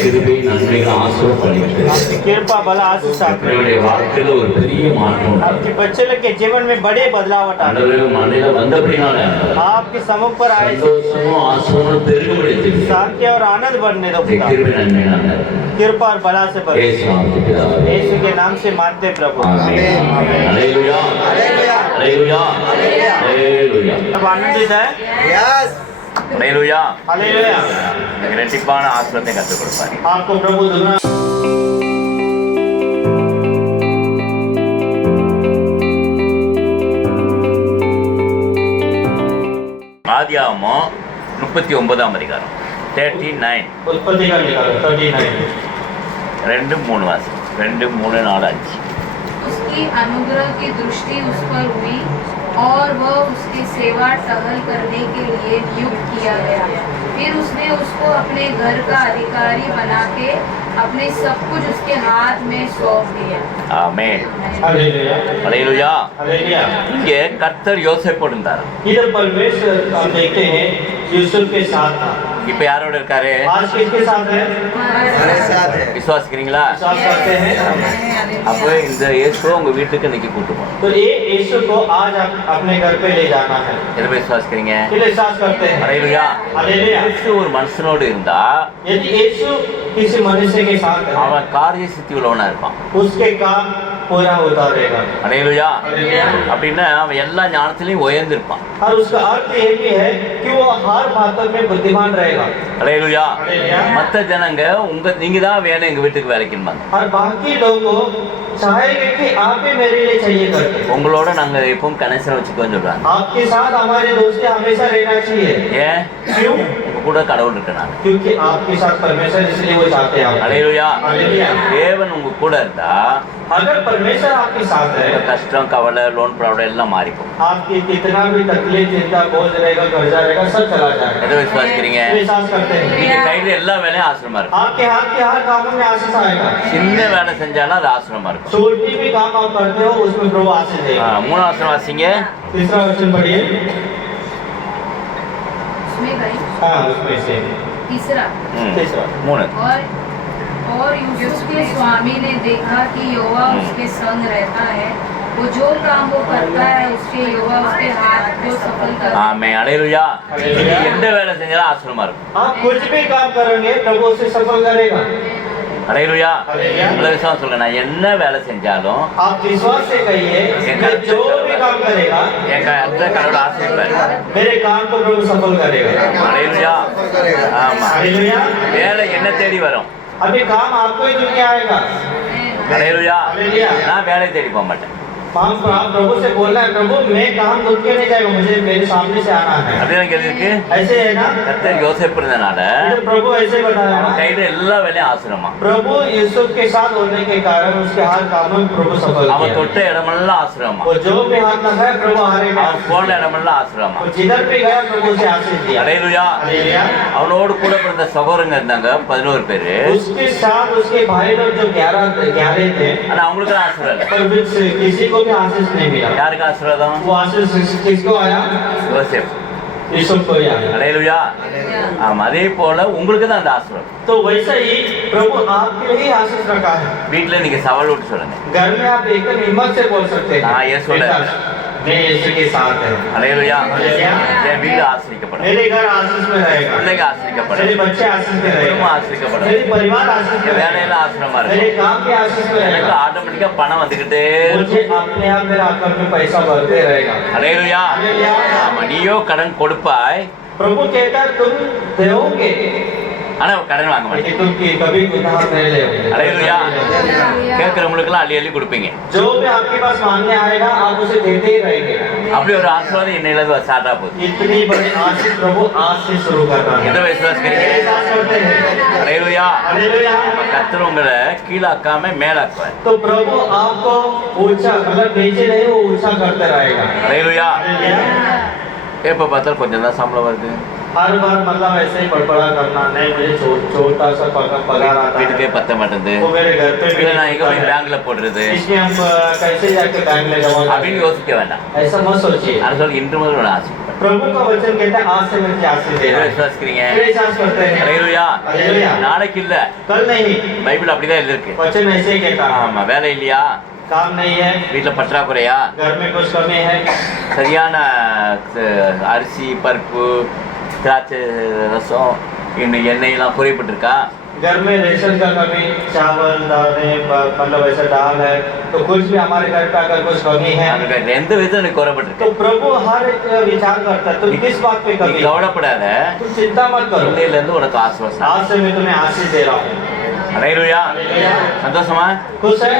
கிருபை நன்மைகள் ஆசீர்வதிக்கிறது. आपकी कृपा भला आशीष आपके நம்முடைய வாழ்க்கையில ஒரு பெரிய மாற்றம் உண்டு. आपके बच्चे लोग के जीवन में बड़े बदलावट आए ஆண்டவரே மண்ணில வந்தபடினால आपके समुख पर आए சந்தோஷமும் ஆசீர்வாதமும் பெருகும்படி செய்யுங்க. शांति और आनंद बढ़ने दो पिता கிருபை நன்மைனால कृपा और भला से भर இயேசு நாமத்தில் பிதாவே. यीशु के नाम से मानते प्रभु ஆமென். ஹல்லேலூயா. हालेलुया ஹல்லேலூயா. ஹல்லேலூயா. सब आनंदित है यस ஹல்லேலூயா. हालेलुया எனக்கு இரட்டிப்பான ஆசீர்வாதத்தை கற்றுக் கொடுப்பாரு. आपको प्रभु दुगना ஆதியாகமம் 39 அதிகாரம் 39 उत्पत्ति का निकालो 39 2-3 வாசி 2-3-4-5 उसकी अनुग्रह की दृष्टि उस पर हुई और वह उसकी सेवा टहल करने के लिए नियुक्त किया गया। फिर उसने उसको अपने घर का अधिकारी बना के अपने सब कुछ उसके हाथ में सौंप दिया। ஆமென். हालेलुया ஹல்லேலூயா. हालेलुया இங்கே கர்த்தர் யோசேப்போடு இருந்தார். इधर परमेश्वर हम देखते हैं यूसुफ के साथ था இப்ப யாரோட இருக்காரு? आज किसके साथ है हमारे साथ है விசுவாசிக்கிறீங்களா? विश्वास करते हैं அப்போ இந்த இயேசுவை உங்க வீட்டுக்கு இன்னைக்கு கூட்டு போகணும். तो ये यीशु को आज आप अपने घर पे ले जाना है எதை போய் விசுவாசிக்கிறீங்க? ये विश्वास करते हैं ஹல்லேலூயா. हालेलुया இயேசு ஒரு மனுஷனோடு இருந்தா यदि यीशु किसी मनुष्य के साथ है அவன் காரிய சித்தி உள்ளவனா இருப்பான். उसके काम पूरा होता रहेगा ஹல்லேலூயா. हालेलुया அப்படின்னா அவன் எல்லா ஞானத்திலையும் உயர்ந்திருப்பான். और उसका अर्थ ये भी है कि वो हर बातों में बुद्धिमान रहेगा ஹல்லேலூயா. हालेलुया மத்த ஜனங்க நீங்க தான் வேணும் எங்க வீட்டுக்கு வேலைக்குன்னு और बाकी लोगों चाहेंगे कि आप ही मेरे लिए चाहिए करते உங்களோட நாங்க எப்பவும் கனெக்ஷன் வச்சுக்கோன்னு சொல்றாங்க. आपके साथ हमारी दोस्ती हमेशा रहना चाहिए ஏன்? क्यों உங்க கூட கடவுள் இருக்கனால. क्योंकि आपके साथ परमेश्वर इसलिए वो चाहते हैं ஹல்லேலூயா. हालेलुया தேவன் உங்க கூட இருந்தா अगर परमेश्वर आपके साथ है உங்க கஷ்டம் கவலை லோன் ப்ராப்ளம் எல்லாம் மாறிக்கும். आपकी कितना भी तकलीफ चिंता बोझ रहेगा कर्जा रहेगा सब चला जाएगा எதை விசுவாசிக்கிறீங்க? विश्वास करते हैं நீங்க கையில எல்லா வேலையும் ஆசிரமா இருக்கும். आपके हाथ के हर कामों में आशीष आएगा சின்ன வேலை செஞ்சாலும் அது ஆசிரமா இருக்கும். छोटी भी काम आप करते हो उसमें प्रभु आशीष देगा 3 ஆசிரம் வாசிங்க. तीसरा वचन पढ़िए उसमें गई हाँ उसमें से तीसरा तीसरा மூணு और यूसुफ के स्वामी ने देखा कि यहोवा उसके संग रहता है, वो जो काम वो करता है उसके यहोवा उसके हाथ को सफल करता है। ஆமே அலையலுயா எந்த வேலை செஞ்சாலும் ஆசீர்வாதமா இருக்கும் आप कुछ भी काम करेंगे प्रभु उसे सफल करेगा। அலையலுயா அல்லேலூயா. உங்களை விசுவாசம் சொல்லுங்க நான் என்ன வேலை செஞ்சாலும் आप विश्वास से कहिए मैं जो भी काम करेगा என் கத்த கடவுள் ஆசீர்வாதம் मेरे काम को प्रभु सफल करेगा। அலையலுயா ஆமா हालेलुया। வேலை என்ன தேடி வரும் अभी काम आपको ही दुनिया आएगा। அலையலுயா हालेलुया। நான் வேலையை தேடி போக மாட்டேன் आप प्रभु से बोलना है प्रभु मैं काम ढूंढ के नहीं जाएगा, मुझे मेरे सामने से आना है। அப்படின்னு இருக்கு ऐसे है ना, கத்தர் யோசேப்பு இருந்தனால इधर प्रभु ऐसे बताया அவன் ना, கையில எல்லா வேலையும் ஆசிரமா प्रभु यूसुफ के साथ होने के कारण उसके हर काम में प्रभु सफल அவன் किया। தொட்ட இடமெல்லாம் ஆசிரமா वो जो भी हाथ लगाया प्रभु हरे में அவன் போன இடமெல்லாம் ஆசிரமா वो जिधर भी गया प्रभु से आशीष दिया। அலையலுயா हालेलुया। அவனோடு கூட பிறந்த சகோதரங்க இருந்தாங்க 11 பேரு उसके साथ उसके भाई लोग जो 11 थे, ஆனா அவங்களுக்கு ஆசீர்வாதம் पर किसी को भी आशीष नहीं मिला। யாருக்கு ஆசீர்வாதம் वो आशीष किसको आया? யோசேப் यूसुफ को आया। அலையலுயா ஆமா அதே போல உங்களுக்கு தான் அந்த ஆசீர்வாதம் तो वैसा ही प्रभु आपके लिए ही आशीष रखा है। வீட்டுல நீங்க சவால் விட்டு சொல்லுங்க घर में आप एकदम हिम्मत से बोल सकते हैं हाँ, यीशु है। बेटा, मैं यीशु के साथ है। அலையலுயா அல்லேலூயா. என் வீடு ஆசிரிக்கப்படும் मेरे घर आशीष में रहेगा, பிள்ளைங்க मेरे ஆசிரிக்கப்படும் बच्चे आशीष में குடும்பம் रहेगा, ஆசிரிக்கப்படும் मेरे परिवार आशीष में என் रहेगा, வேலையில ஆசிரமா मेरे இருக்கும் काम भी आशीष में எனக்கு रहेगा, ஆட்டோமேட்டிக்கா பணம் வந்துகிட்டே मुझे अपने आप मेरा अकाउंट में पैसा बढ़ते रहेगा। அலையலுயா அல்லேலூயா. ஆமா நீயோ கடன் கொடுப்பாய் प्रभु कहता है तुम दोगे ஆனா கடன் வாங்க மாட்டேன் लेकिन तुम कभी उधार नहीं लोगे। அல்லேலூயா हालेलुया। கேட்கறவங்களுக்கு எல்லாம் அள்ளி அள்ளி கொடுப்பீங்க जो भी आपके पास मांगने आएगा आप उसे देते ही रहेंगे। அப்படி ஒரு ஆசீர்வாதம் இன்னையில ஸ்டார்ட் ஆக போகுது इतनी बड़ी आशीष प्रभु आज से शुरू कर रहा எதை है। விசுவாசிக்கிறீங்க विश्वास करते हैं। அலையலுயா हालेलुया। கர்த்தர் உங்களை கீழாக்காம மேலாக்குவார் तो प्रभु आपको ऊंचा मतलब नीचे नहीं वो ऊंचा करते रहेगा। அலையலுயா हालेलुया। எப்ப பார்த்தாலும் கொஞ்சம் தான் சம்பளம் வருது हर बार मतलब ऐसे ही बड़बड़ा करना नहीं, मुझे छोटा सा पगार आता வீட்டுக்கே है பத்த மாட்டேங்குது वो मेरे घर पे भी இல்ல நான் எங்க போய் नहीं பேங்க்ல போடுறது इसलिए हम कैसे जाके बैंक में जमा அப்படின்னு करें? யோசிக்க வேண்டாம் ऐसा मत सोचिए। அது சொல்லி இன்று முதல் ஒரு ஆசை प्रभु का वचन कहता है आज से मुझे आशीष दे எதை रहा है। விசுவாசிக்கிறீங்க फिर विश्वास करते हैं। அலையலுயா हालेलुया। நாளைக்கு இல்ல कल नहीं, பைபிள் அப்படிதான் எழுதிருக்கு वचन ऐसे ही कहता है। ஆமா வேலை இல்லையா काम नहीं है, வீட்டுல பற்றாக்குறையா घर में कुछ कमी है, சரியான அரிசி பருப்பு திராட்சை ரசம் இன்னும் எண்ணெயெல்லாம் குறைபட்டிருக்கா घर में रेशन का कमी, चावल दालें मतलब ऐसा दाल है, तो कुछ भी हमारे घर पे अगर कुछ कमी है அதுக்கு எந்த விதத்துல நீ குறைபட்டிருக்க तो प्रभु हर एक विचार करता है। तुम किस बात पे நீ कमी है? கவலைப்படாத तुम चिंता मत करो, இன்னையில இருந்து உனக்கு ஆசுவாசம் आज से मैं तुम्हें आशीष दे रहा हूँ। அலையலுயா சந்தோஷமா खुश है?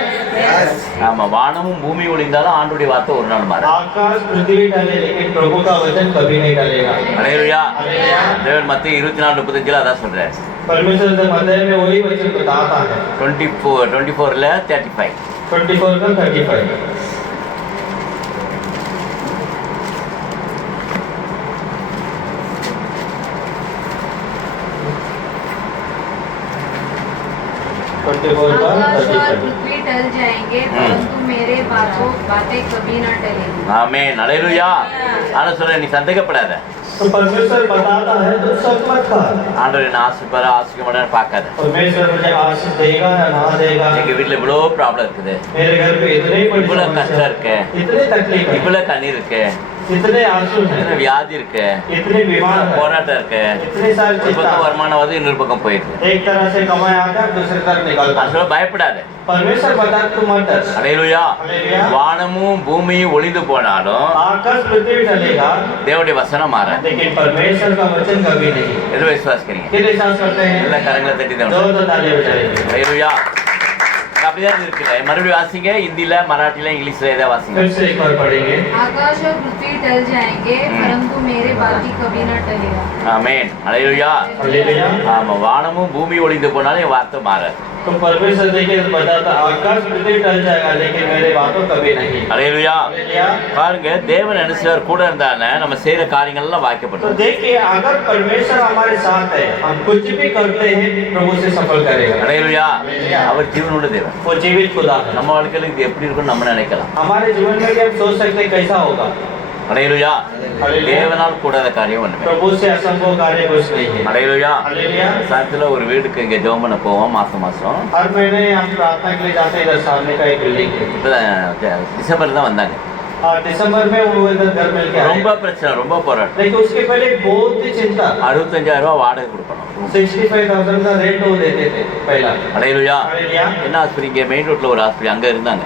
ஆமா வானமும் பூமி ஒளிந்தாலும் ஆண்டுடைய வார்த்தை ஒரு நாள் மாறாது आकाश पृथ्वी डले लेकिन प्रभु का वचन कभी नहीं डलेगा। அலையலுயா हालेलुया। தேவன் மத்திய 24:35 அதான் சொல்றாரு परमेश्वर के मध्य में वही वचन बताता है। 24ல 35 24 का 35 24 का आकाश और 35 पृथ्वी टल जाएंगे परंतु मेरे बातें कभी न टलेंगी। ஆமென் அலையலுயா ஆனா சொல்ற நீ சந்தேகப்படாத तो परमेश्वर बताता है तो शक मत कर। ஆண்டவர் என்ன ஆசைப்பாரு ஆசிக்க மாட்டான்னு பார்க்காத परमेश्वर मुझे आशीष देगा या ना देगा, எங்க வீட்டுல இவ்வளோ ப்ராப்ளம் இருக்குது मेरे घर पे इतने बड़ी इतना समस्या कष्ट है, है। इतने तकलीफ है, இவ்வளவு கண்ணீர் இருக்கு इतने आंसू இத்தனை है, வியாதி இருக்கு इतने बीमार है, போராட்டம் இருக்கு इतने सारी ஒரு चिंता। பக்கம் வருமானம் வந்து இன்னொரு பக்கம் போயிருக்கு एक तरह से कमाया आता है दूसरी तरफ निकलता அது है। சொல்ல பயப்படாத परमेश्वर बता तू मत डर। அலையலுயா हालेलुया। வானமும் பூமியும் ஒளிந்து போனாலும் आकाश पृथ्वी डलेगा தேவனுடைய வசனம் மாறாது लेकिन परमेश्वर का वचन कभी नहीं। எது விசுவாசிக்கிறீங்க कितने सांस करते हैं? எல்லா கரங்களை தட்டி दो தான் दो ताली बजाएंगे। அலையலுயா அப்படிதான் இருக்குல்ல மறுபடியும் வாசிங்க ஹிந்தில மராட்டில இங்கிலீஷ்ல ஏதாவது வாசிங்க फिर से एक बार पढ़ेंगे। आकाश और पृथ्वी टल जाएंगे परंतु मेरे बातें कभी न टलेगा। ஆமென் அலையலுயா हालेलुया। ஆமா வானமும் பூமி ஒளிந்து போனாலும் என் வார்த்தை மாறாது तो परमेश्वर देखिए बताता आकाश पृथ्वी टल जाएगा लेकिन मेरे बातों कभी नहीं। அலையலுயா हालेलुया। பாருங்க தேவன் அனுசர் கூட இருந்தானே நம்ம செய்யற காரியங்கள் எல்லாம் तो வாய்க்கப்பட்டோம் देखिए अगर परमेश्वर हमारे साथ है हम कुछ भी करते हैं प्रभु से सफल करेगा। அலையலுயா அவர் ஜீவனுள்ள தேவன் वो जीवित खुदा है। நம்ம வாழ்க்கையில இது எப்படி இருக்கும்னு நம்ம நினைக்கலாம் हमारे जीवन में भी हम सोच सकते हैं कैसा होगा। அலையலுயா Hallelujah. தேவனால் கூடாத காரியம் ஒண்ணுமே प्रभु से असंभव कार्य कुछ नहीं है அலையலுயா हालेलुया சாயத்துல ஒரு வீட்டுக்கு இங்க ஜெபம் பண்ண போவோம் மாசம் மாசம் हर महीने हम प्रार्थना के लिए जाते हैं इधर सामने का एक बिल्डिंग है இப்பதான் டிசம்பர் தான் வந்தாங்க और दिसंबर में वो इधर घर मिल के आए ரொம்ப பிரச்சனை ரொம்ப போராட்டம் लेकिन उसके पहले बहुत ही चिंता 65,000 ரூபாய் வாடகை கொடுக்கணும் 65,000 का रेंट वो देते थे पहला அலையலுயா हालेलुया என்ன ஆஸ்பத்திரி இங்க மெயின் ரோட்ல ஒரு ஆஸ்பத்திரி அங்க இருந்தாங்க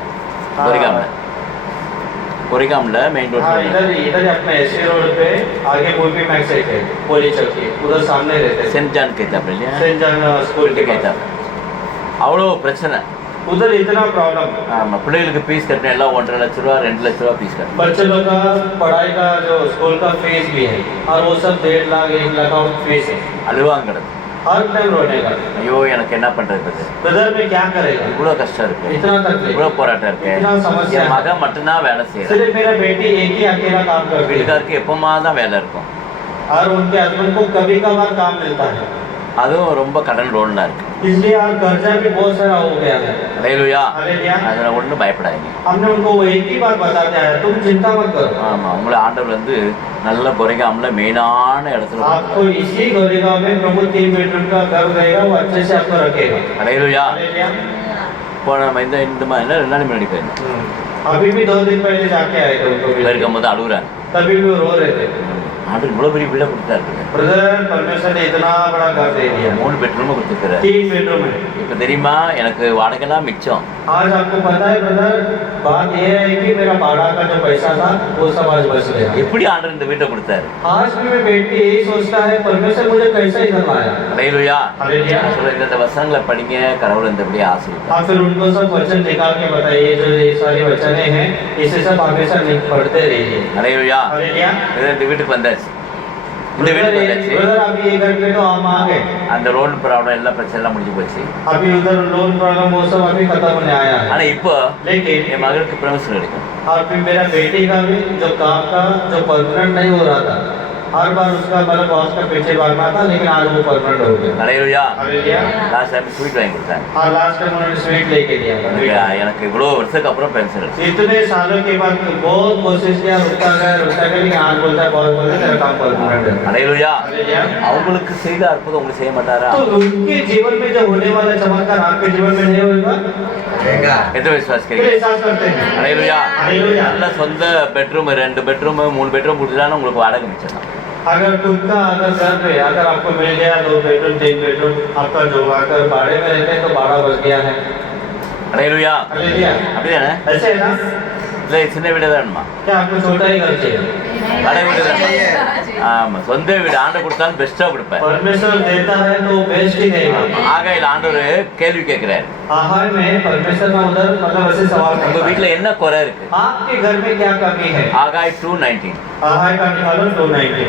कोरेगामல மெயின் हाँ ரோட்ல इधर इधर अपने एसी रोड पे आगे मूवी मैक्स है पोली चौकी उधर सामने रहते थे சென்ட் ஜான் கேத்தாப்ல இல்லையா सेंट जॉन स्कूल के पास கேத்தாப்ல அவ்வளோ பிரச்சனை उधर इतना प्रॉब्लम ஆமா பிள்ளைகளுக்கு ஃபீஸ் கட்டணும் எல்லாம் 1.5 லட்ச ரூபா 2 லட்ச ரூபா ஃபீஸ் கட்டணும் बच्चे लोग का पढ़ाई का जो स्कूल का फीस भी है और वो सब 1.5 लाख 1 लाख का फीस है அழுவாங்க கிடக்கு हर टाइम रोने का ஐயோ எனக்கு என்ன பண்றது ब्रदर में क्या करेगा இவ்வளோ கஷ்டம் இருக்கு इतना तकलीफ இவ்வளோ போராட்டம் இருக்கு इतना समस्या என் மகன் மட்டும்தான் வேலை செய்யறான் सिर्फ मेरा बेटी एक ही अकेला काम करती है வீட்டுக்காருக்கு எப்பமா தான் வேலை இருக்கும் और उनके हस्बैंड को कभी कभार काम मिलता है அதுவும் ரொம்ப கடன் லோன்லாம் இருக்கு इसलिए और कर्जा भी बहुत सारा हो गया है அலையலுயா हालेलुया அதில் ஒன்றும் பயப்படாதீங்க हमने उनको वो एक ही बात बताते हैं तुम चिंता मत करो ஆமா உங்களை ஆண்டவர் வந்து நல்ல குறைகாமல மெயினான இடத்துல आपको इसी गोरेगांव में प्रभु 3 बेडरूम का घर रहेगा वो अच्छे से आपको रखेगा அலையலுயா हालेलुया இப்போ நம்ம இந்த மாதிரி 2 நாள் முன்னாடி போயிருந்தோம் अभी भी 2 दिन पहले जाके आए थे उनको भी இருக்கும் போது அழுகுறாங்க तभी भी वो रो रहे थे ஆண்டவர் இவ்வளோ பெரிய வீடை கொடுத்தாரு ब्रदर परमेश्वर ने इतना बड़ा घर दे दिया 3 பெட்ரூம் கொடுத்துருக்காரு 3 बेडरूम है இப்போ தெரியுமா எனக்கு வாடகைலாம் மிச்சம் आज आपको पता है ब्रदर बात ये है कि मेरा भाड़ा का जो पैसा था वो सब आज बच गया எப்படி ஆண்டவர் இந்த வீட்டை கொடுத்தாரு आज भी मैं बैठ के यही सोचता है परमेश्वर मुझे कैसे इधर लाया அலையலுயா हालेलुया நான் சொல்றேன் இந்த வசனங்களை படிங்க கடவுள் இந்தபடி ஆசீர்வதிப்பார் आप फिर उनको सब वचन निकाल के बताइए जो ये सारी वचने हैं इसे सब हमेशा पढ़ते रहिए அலையலுயா हालेलुया இந்த வீட்டுக்கு வந்தாச்சு இந்த வீட்டுக்கு வந்தாச்சு ब्रदर अभी ये घर पे तो हम आ गए அந்த லோன் ப்ராப்ளம் எல்லா பிரச்சனை எல்லாம் முடிஞ்சு போச்சு अभी उधर लोन प्रॉब्लम वो सब अभी खत्म होने आया है ஆனா இப்போ लेकिन என் மகளுக்கு ப்ரமோஷன் கிடைக்கும் और फिर मेरा बेटी का भी जो काम का जो परमानेंट नहीं हो रहा था हर बार उसका मतलब बॉस का पीछे भागना था लेकिन आज वो परमानेंट हो गया அலையலுயா हालेलुया லாஸ்ட் டைம் ஸ்வீட் வாங்கி கொடுத்தாங்க हाँ लास्ट टाइम उन्होंने स्वीट लेके दिया था எனக்கு இவ்வளோ வருஷத்துக்கு அப்புறம் பென்ஷன் எடுத்து इतने सालों के बाद बहुत कोशिश किया रुकता गया लेकिन आज बोलता है बहुत बोलते तेरा काम परमानेंट है அலையலுயா हालेलुया அவங்களுக்கு செய்த அற்புதம் உங்களுக்கு செய்ய மாட்டாரா तो उनके जीवन में जो होने वाला चमत्कार आपके जीवन में नहीं होगा रहेगा எத்தனை फिर விசுவாசிக்கிறீங்க एहसास करते हैं அலையலுயா हालेलुया நல்ல சொந்த பெட்ரூம் 2 பெட்ரூம் 3 பெட்ரூம் கொடுத்துட்டாலும் உங்களுக்கு வாடகை மிச்சம் தான் अगर खुद का अगर घर पे अगर आपको मिल गया 2 बेडरूम 3 बेडरूम आपका जो अगर भाड़े में रहते हैं तो भाड़ा बच गया है அலையலுயா हालेलुया அப்படிதானே ऐसे है ना இல்லை சின்ன வீடு தான் வேணுமா क्या आपको छोटा ही घर चाहिए வாடகை வீடு தான் चाहिए। ஆமா சொந்த வீடு ஆண்டை கொடுத்தாலும் பெஸ்ட்டாக கொடுப்பேன் परमेश्वर देता है तो बेस्ट ही देगा ஆகையில் ஆண்டவர் கேள்வி கேட்கிறார் आहार में परमेश्वर का उधर मतलब ऐसे सवाल உங்க करता है வீட்டுல என்ன குறை இருக்கு आपके घर में क्या कमी है ஆகாய் 2:19 आहार का निकालो 290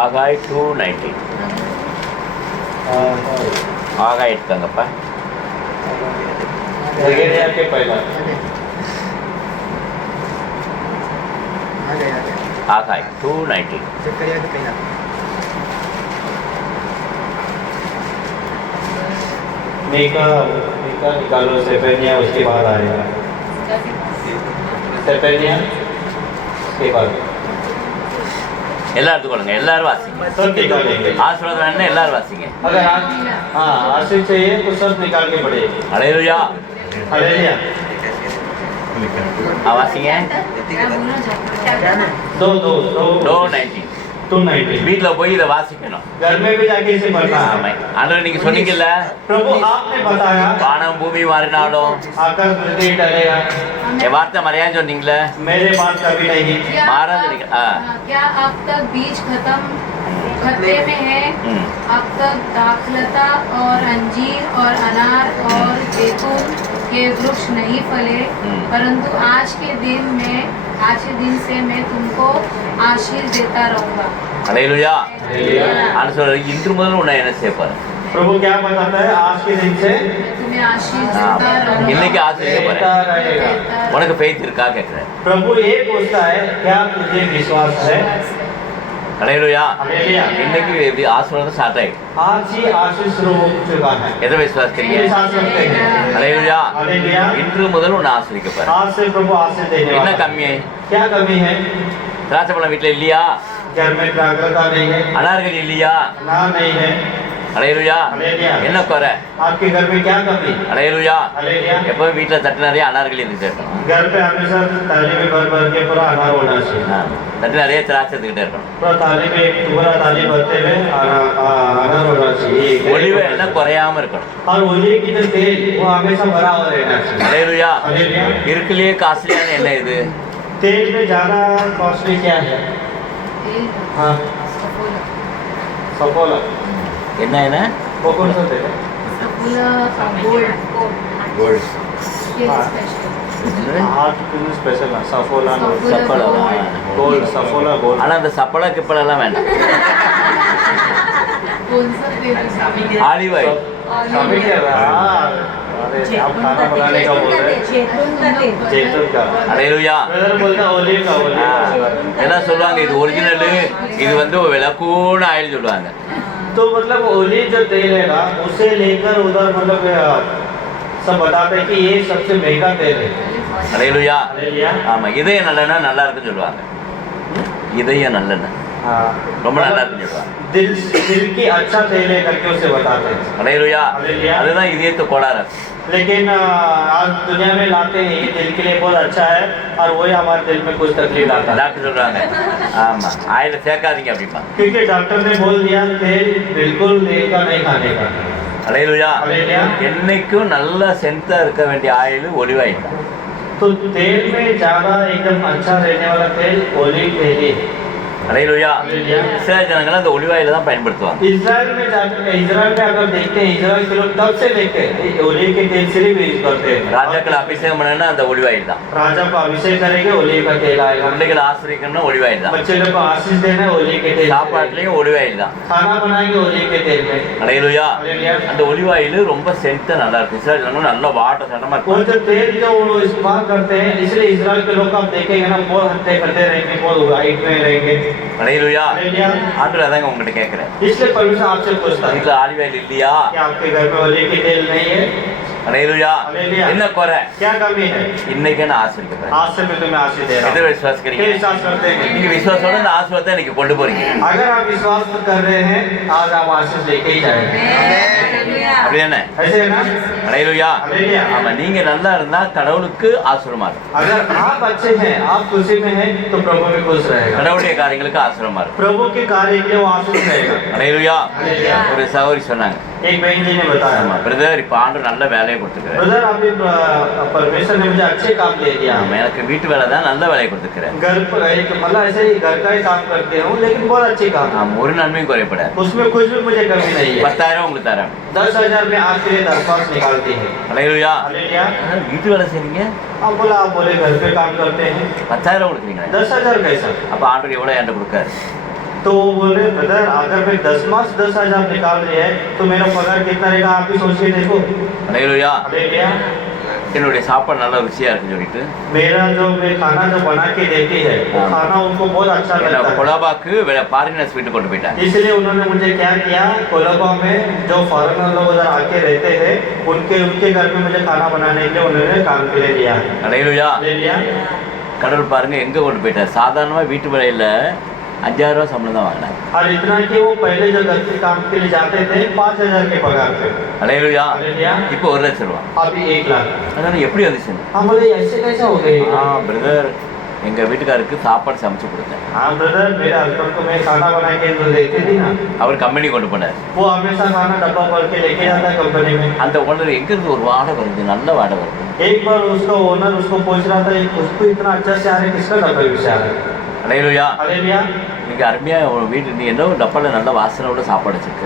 ஆகாய் 2:19 ஆகாய் எடுத்தாங்கப்பா जगह आपके पहला आ गया ஆகாய் 2:19 चक्करिया के पहला मीका मीका निकालो सेपेनिया उसके बाद आएगा सेपेनिया उसके बाद எல்லாரும் எடுத்துக்கொள்ளுங்க எல்லாரும் வாசிங்க सब निकालेंगे ஆசீர்வாதம் வேணும்னா எல்லாரும் வாசிங்க अगर आप हाँ आशीष चाहिए तो सब निकाल के पड़ेगा அலையலுயா हालेलुया வாசிங்க दो दो दो 2:19 290 வீட்டுல போய் இதை வாசிக்கணும் घर में भी जाके इसे पढ़ना ஆமா है ஆண்டவர் நீங்க சொன்னீங்கல்ல प्रभु आपने बताया வானம் பூமி மாறினாலும் आकाश पृथ्वी टलेगा என் வார்த்தை மறையான்னு சொன்னீங்களே मेरे बात कभी नहीं महाराज ने कहा, क्या अब तक बीज खत्म खत्ते में है हम्म, अब तक दाखलता और अंजीर और अनार और जैतून के वृक्ष नहीं फले परंतु आज के दिन से मैं तुमको आशीष देता रहूंगा அலையலுயா हालेलुया ஆண்டு சொல்றாரு இன்று முதல் உன்னை என்ன செய்யப்பாரு प्रभु क्या बताता है आज के दिन से मैं तुम्हें आशीष हाँ, देता रहूंगा இன்னைக்கு ஆசீர்வதிக்க போறேன் देता रहेगा உனக்கு ஃபெய்த் இருக்கா கேட்கிறேன் प्रभु ये पूछता है क्या तुझे विश्वास है அலையலுயா हालेलुया। இன்னைக்கு எப்படி ஆசீர்வாதம் ஸ்டார்ட் ஆகி आज ही आशीष शुरू हो चुका है। எதை விசுவாசிக்கிறீங்க ये साथ रखते हैं। அலையலுயா हालेलुया। இன்று முதல் உன்னை ஆசீர்வதிக்கப்பாரு आज से प्रभु आशीष देने என்ன वाला है। கம்மி क्या कमी है? திராட்சை பழம் வீட்டுல இல்லையா घर में जागरूकता नहीं है, அனார்கள் இல்லையா ना नहीं है। அலையலுயா हालेलुया। என்ன குறை आपके घर में क्या कमी? அலையலுயா हालेलुया। எப்பவும் வீட்டுல தட்டு நிறைய அனார்கள் இருந்துட்டு இருக்கணும் घर पे हमेशा थाली में भर भर के पूरा अनार होना चाहिए। தட்டு நிறைய திராட்சை எடுத்துக்கிட்டே இருக்கணும் पूरा थाली में एक पूरा थाली भरते हुए अनार होना चाहिए। ஒளிவு எல்லாம் குறையாம இருக்கணும் और ओलिव की जो तेल वो हमेशा भरा हुआ रहना चाहिए। அலையலுயா हालेलुया। இருக்குலயே காஸ்ட்லியான என்ன இது तेल में ज्यादा कॉस्टली क्या है? हाँ, सफोला सफोला। என்ன என்ன वो कौन सा तेल है? सफोला गोल्ड गोल्ड ये हाँ। स्पेशल हाँ, कितनी स्पेशल है सफोला சப்பளா गोल्ड, सफोला गोल्ड। ஆனா அந்த சப்பளா கிப்பளா எல்லாம் வேண்டாம் कौन सा तेल ஆலிவ் ஆயில் स्वामी कह रहा है, अरे आप खाना बनाने का बोल रहे हैं। जैतून का। அலையலுயா ब्रदर बोलता है ओलिव का, ओलिव का। எல்லாம் சொல்லுவாங்க இது ஒரிஜினல் இது வந்து விளக்கூன ஆயில் சொல்லுவாங்க तो मतलब ओलिव जो तेल है ना, उसे लेकर उधर मतलब सब बताते हैं कि ये सबसे महंगा तेल है। அலையலுயா हालेलुया। ஆமா இதயம் நல்லெண்ணெய் நல்லா இருக்குன்னு சொல்லுவாங்க இதயம் நல்லெண்ணெய் हाँ, ரொம்ப நல்லா இருக்குன்னு சொல்லுவாங்க दिल की अच्छा तेल है करके उसे बताते हैं। அலையலுயா Hallelujah. அதுதான் இதயத்து கோளாறு लेकिन आज दुनिया में लाते हैं ये दिल के लिए बहुत अच्छा है और वही हमारे दिल में कुछ तकलीफ लाता है। டாக்டர் சொல்றாங்க ஆமா ஆயில சேர்க்காதீங்க அப்படிப்பா क्योंकि डॉक्टर ने बोल दिया तेल बिल्कुल तेल का नहीं खाने का। அலையலுயா Hallelujah. என்னைக்கும் நல்ல சென்டா இருக்க வேண்டிய ஆயில் ஒலிவ் ஆயில் தான் तो तेल में ज्यादा एकदम अच्छा रहने वाला तेल ओलिव तेल ही है। அலையலுயா Hallelujah. இஸ்ரேல் ஜனங்கள் அந்த ஒலிவ் ஆயில தான் பயன்படுத்துவாங்க इजराइल में जाकर इजराइल में अगर देखते हैं इजराइल के लोग तब से लेके ओलिव के तेल से भी यूज करते हैं। ராஜாக்கள் அபிஷேகம் பண்ணா அந்த ஒலிவ் ஆயில் தான் राजा को अभिषेक करेंगे ओलिव का तेल आएगा। பிள்ளைகள் ஆசிரியக்கணும்னா ஒலிவ் ஆயில் தான் बच्चे लोग को आशीष देना है ओलिव के तेल से। சாப்பாட்டுலயும் ஒலிவ் ஆயில் தான் खाना बनाएंगे ओलिव के तेल में। அலையலுயா Hallelujah. அந்த ஒலிவ் ஆயில் ரொம்ப சென்டா நல்லா இருக்கும் இஸ்ரேல் ஜனங்கள் நல்ல வாட்ட சட்டமா वो இருக்கும் जो तेल जो वो इस्तेमाल करते हैं इसलिए इजराइल के लोग आप देखेंगे ना बहुत हत्या करते रहेंगे, बहुत हाइट में रहेंगे। அலையலுயா हालेलुया। ஆண்டவர் அதாங்க உங்ககிட்ட கேட்கிறேன் इसलिए परमेश्वर आपसे पूछता है வீட்டுல ஆலிவ் ஆயில் இல்லையா कि आपके घर में ओलिव के तेल नहीं है? அலையலுயா Hallelujah. என்ன குறை क्या कमी है? இன்னைக்கு நான் ஆசிரியப்பேன் आज से मैं तुम्हें आशीष दे रहा எதை हूँ। விசுவாசிக்கிறீங்க क्या विश्वास करते हैं? நீங்க விசுவாசோட இந்த ஆசீர்வாதத்தை இன்னைக்கு கொண்டு போறீங்க अगर आप विश्वास कर रहे हैं आज आप आशीष लेके ही जाएंगे। அப்படி என்ன ऐसे है ना? அலையலுயா Hallelujah. ஆமா நீங்க நல்லா இருந்தா கடவுளுக்கு ஆசீர்வாதமா இருக்கும் अगर आप अच्छे हैं, आप खुशी में हैं, तो प्रभु में खुश रहेगा। கடவுளுடைய காரியங்களுக்கு ஆசீர்வாதமா இருக்கும் प्रभु के कार्य के लिए वो आशीष रहेगा। அலையலுயா Hallelujah. ஒரு சகோதரி சொன்னாங்க एक बहन जी ने बताया, ஆமா பிரதர் இப்ப ஆண்டு நல்ல வேலையை கொடுத்துருக்காரு ब्रदर अभी परमेश्वर ने मुझे अच्छे काम दे दिया। ஆமா எனக்கு வீட்டு வேலை தான் நல்ல வேலையை கொடுத்துருக்கிறேன் घर पर एक मतलब ऐसे ही घर का ही काम करते हूँ, लेकिन बहुत अच्छे काम। ஆமா ஒரு நன்மையும் குறைப்படாது उसमें कुछ भी मुझे कमी नहीं है। 10,000 உங்களுக்கு தரேன் 10,000 में आपके लिए दरख्वास्त निकालती है। அலையலுயா हालेलुया। வீட்டு வேலை செய்றீங்க आप बोला, आप बोले घर पे काम करते हैं 10,000 கொடுக்குறீங்க 10,000 कैसा? அப்ப ஆண்டு எவ்வளவு என்கிட்ட கொடுக்காரு तो वो बोले ब्रदर अगर मैं 10 मास 10,000 निकाल रही है तो मेरा पगार कितना रहेगा आप भी सोच के देखो। அலையலுயா हालेलुया। என்னுடைய சாப்பாடு நல்ல ருசியா இருக்குன்னு சொல்லிட்டு मेरा जो मैं खाना जो बना के देती है वो हाँ। खाना उनको बहुत अच्छा என்ன लगता है। கொலாபாக்கு ஃபாரினர்ஸ் வீட்டு கொண்டு போயிட்டாங்க इसलिए उन्होंने मुझे क्या किया, कोलंबो में जो फॉरेनर लोग उधर आके रहते थे उनके घर में मुझे खाना बनाने के लिए उन्होंने काम के लिए लिया। அலையலுயா हालेलुया। கடவுள் பாருங்க எங்க கொண்டு போயிட்டார் சாதாரணமா வீட்டு வேலையில 5,000 ரூபாய் சம்பளம் தான் வாங்கினாங்க और इतना कि वो पहले जो घर के काम के लिए जाते थे 5,000 के पगार पे। அலையலுயா हालेलुया। இப்போ 1 லட்சம் ரூபாய் अभी 1 लाख। அதனால எப்படி வந்துச்சு हम बोले ऐसे कैसे हो गई? பிரதர் எங்க வீட்டுக்காருக்கு சாப்பாடு சமைச்சு கொடுத்தேன் हाँ ब्रदर, मेरे हस्बैंड को मैं खाना बना के जो देती थी ना, அவர் கம்பெனி கொண்டு போனார் वो हमेशा खाना डब्बा भर के लेके जाता कंपनी में। அந்த ஓனர் எங்க இருந்து ஒரு வாடகை வருது நல்ல வாடகை வருது एक बार उसका ओनर उसको पूछ रहा था उसको इतना अच्छा से आ रहा है, किसका डब्बा भी से आ रहा है? அலையலுயா हालेलुया। நீங்க அருமையா ஒரு வீட்டு நீ என்ன டப்பால நல்ல வாசனையோட சாப்பாடு வச்சிருக்க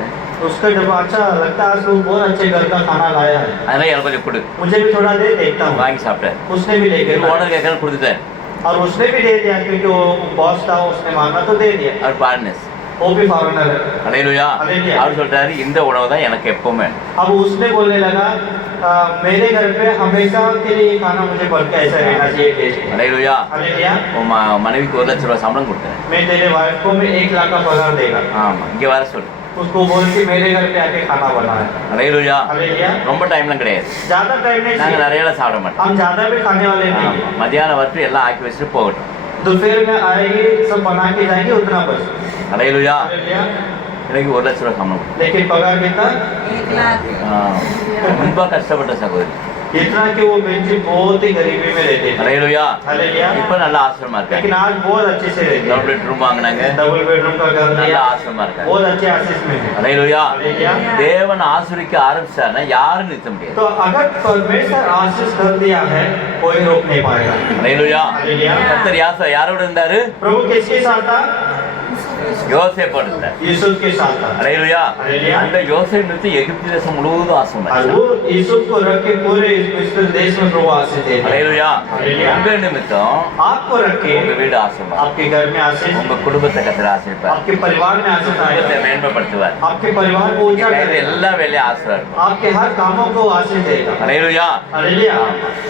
उसका डब्बा अच्छा लगता है, उसको बहुत अच्छे घर का खाना लाया है, அதனால எனக்கு கொஞ்சம் கொடு मुझे भी थोड़ा दे, देखता हूँ। வாங்கி சாப்பிட்டேன் उसने भी लेके ஓனர் கேட்கறது கொடுத்துட்டேன் और उसने भी दे दिया क्योंकि वो बॉस था, उसने मांगा तो दे दिया। அவர் பாரினர்ஸ் वो भी फॉरेनर है। அலையிலுயா Hallelujah. அவர் சொல்றாரு இந்த உணவு தான் எனக்கு எப்பவுமே. अब उसने बोलने लगा मेरे घर पे हमेशा के लिए ये खाना मुझे बन के ऐसा रहना चाहिए टेस्ट। அலையிலுயா हालेलुया। உன் மனைவிக்கு 1 லட்சம் ரூபாய் சம்பளம் கொடுத்தேன். मैं तेरे वाइफ को मैं 1 लाख का पगार देगा। ஆமா இங்க வர சொல்லு. उसको बोल के मेरे घर पे आके खाना बनाए। அலையிலுயா हालेलुया। ரொம்ப டைம்லாம் கிடையாது. ज्यादा टाइम नहीं நாங்க चाहिए। நிறையலாம் சாப்பிட மாட்டோம். हम ज्यादा भी खाने वाले नहीं ஆமா, हैं। மத்தியானம் வரைக்கும் எல்லாம் ஆக்கி வச்சுட்டு போகட்டும். दोपहर में आएंगे सब बना के जाएंगे उतना बस। அலையிலுயா हालेलुया। எனக்கு 1 லட்சம் ரூபாய் சம்பளம் கொடுத்தேன். लेकिन पगार कितना? 1 लाख ரொம்ப கஷ்டப்பட்ட சகோதரி. इतना कि वो बेंची बहुत ही गरीबी में रहते थे। அலையிலுயா हालेलुया। இப்ப நல்ல ஆசிரமா இருக்காங்க. लेकिन आज बहुत अच्छे से रहते டபுள் हैं। பெட்ரூம் வாங்கினாங்க. डबल बेडरूम का घर நல்ல दिया। ஆசிரமா இருக்காங்க. बहुत अच्छे आशीष में है। அலையிலுயா हालेलुया। தேவன் ஆசிரிக்க ஆரம்பிச்சாருன்னா யாரும் நிறுத்த முடியாது. तो अगर परमेश्वर आशीष कर दिया है कोई रोक नहीं पाएगा। அலையிலுயா हालेलुया। கர்த்தர் யாரோட இருந்தாரு? प्रभु किसके साथ था? யோசேப்போட இருந்தார். यूसुफ के साथ था। அலையிலுயா हालेलुया। அந்த யோசேப் நிறுத்தி எகிப்து தேசம் முழுவதும் ஆசிரமா और இருக்காங்க. वो यूसुफ को रख के पूरे मिस्र देश में प्रभु आशीष देते हैं। அலையிலுயா हालेलुया। உங்க நிமித்தம் आपको रख के உங்க வீடு ஆசிரமா, आपके घर में आशीष, உங்க குடும்பத்தை கர்த்தர் ஆசீர்வதிப்பார். आपके परिवार में आशीष குடும்பத்தை आएगा। மேன்மைப்படுத்துவார். आपके परिवार को ऊंचा கையில करेगा। எல்லா வேலையும் ஆசீர்வாதம் இருக்கும். आपके हर कामों को आशीष देगा। அலையிலுயா हालेलुया।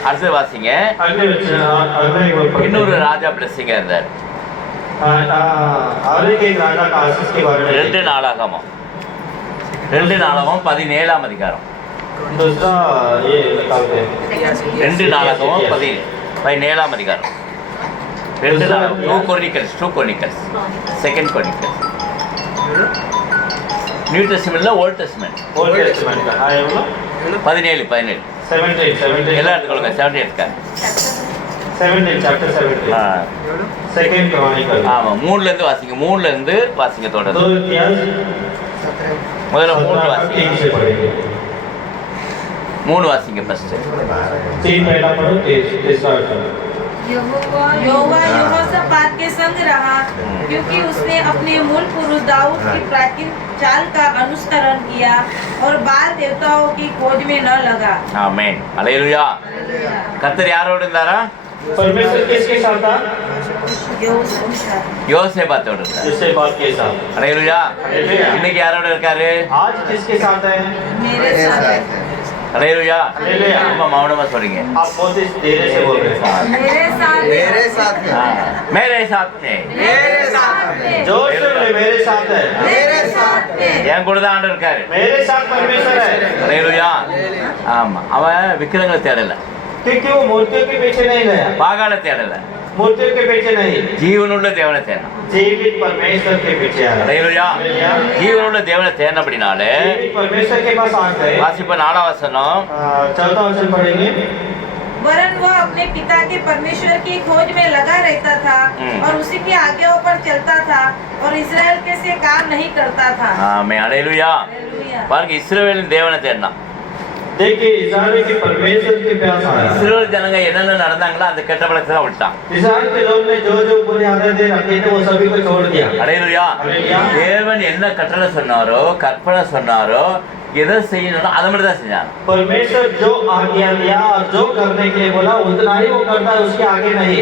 அடுத்து வாசிங்க. अगले अगले இன்னொரு ராஜா பிளஸிங்கா இருந்தார். और एक राजा का आशीष के बारे में 2 நாளாகமம் 17ஆம் அதிகாரம். दूसरा ये निकालते हैं 2 நாளாகமம் 17ஆம் அதிகாரம். 2 நாளாகமம் 2 Chronicles 2 Chronicles நியூ டெஸ்டமென்ட்ல ஓல்ட் டெஸ்டமென்ட் ओल्ड टेस्टामेंट का हाँ ये बोलो 17 17 எல்லாம் எடுத்துக்கொள்ளுங்க. 17 எடுத்துக்காங்க. 17 चैप्टर 17 सेकंड क्रॉनिकल ஆமா 3ல இருந்து வாசிங்க. 3ல இருந்து வாசிங்க தொடர்ந்து. दो इतिहास முதல்ல 3 3 வாசிங்க. से पढ़ेंगे 3 வாசிங்க ஃபர்ஸ்ட். 3 पहला पढ़ो तीसरा पढ़ो यहोवा यहोशापात के संग रहा, क्योंकि उसने अपने मूल पुरुष दाऊद की प्राचीन चाल का अनुसरण किया और बाल देवताओं की खोज में न लगा। ஆமென். அல்லேலூயா. கர்த்தர் யாரோட இருந்தாரா? परमेश्वर किसके साथ था? यहोशापात யோசேபாத்தோட இருந்தார். जिससे बात के साथ அல்லேலூயா. அல்லேலூயா. இன்னைக்கு யாரோட இருக்காரு? आज किसके साथ है? मेरे साथ है। அல்லேலூயா. அல்லேலூயா. ரொம்ப மௌனமா சொல்றீங்க. आप बहुत ही धीरे से बोल रहे हैं मेरे साथ मेरे साथ है மேரே சாத் மே. मेरे साथ है जोर से बोले मेरे साथ है मेरे साथ है என் கூட தான் ஆண்டவர் இருக்காரு. मेरे साथ परमेश्वर है அல்லேலூயா. ஆமா அவன் விக்கிரங்களை தேடல, क्योंकि वो मूर्तियों के पीछे नहीं गया பாகால தேடல, मूर्तियों के पीछे नहीं ஜீவனுள்ள தேவனை தேடணும். जीवित परमेश्वर के पीछे आया அல்லேலூயா. ஜீவனுள்ள தேவனை தேடினபடினாலே जीवित परमेश्वर के पास आ गए வாசிப்ப 4ஆம் வசனம். 14 वचन पढ़ेंगे वरन वह अपने पिता के परमेश्वर की खोज में लगा रहता था और उसी की आज्ञाओं पर चलता था और इस्राएल के से काम नहीं करता था। ஆமே அல்லேலூயா. हालेलुया। பாருங்க இஸ்ரவேலின் தேவனை தேடினான். देखिए इस्राएल के परमेश्वर के प्यास आया இஸ்ரவேல் ஜனங்க என்னென்ன நடந்தாங்களோ அந்த கெட்ட பழக்கத்தை விட்டான். इस्राएल के लोग ने जो जो बुरी आदतें रखी थी वो सभी को छोड़ दिया அல்லேலூயா. அல்லேலூயா. தேவன் என்ன கட்டளை சொன்னாரோ கற்பனை சொன்னாரோ எதை செய்யணும் அதை மட்டும் தான் செஞ்சாங்க. परमेश्वर जो आज्ञा दिया और जो करने के लिए बोला उतना ही वो करता है उसके आगे नहीं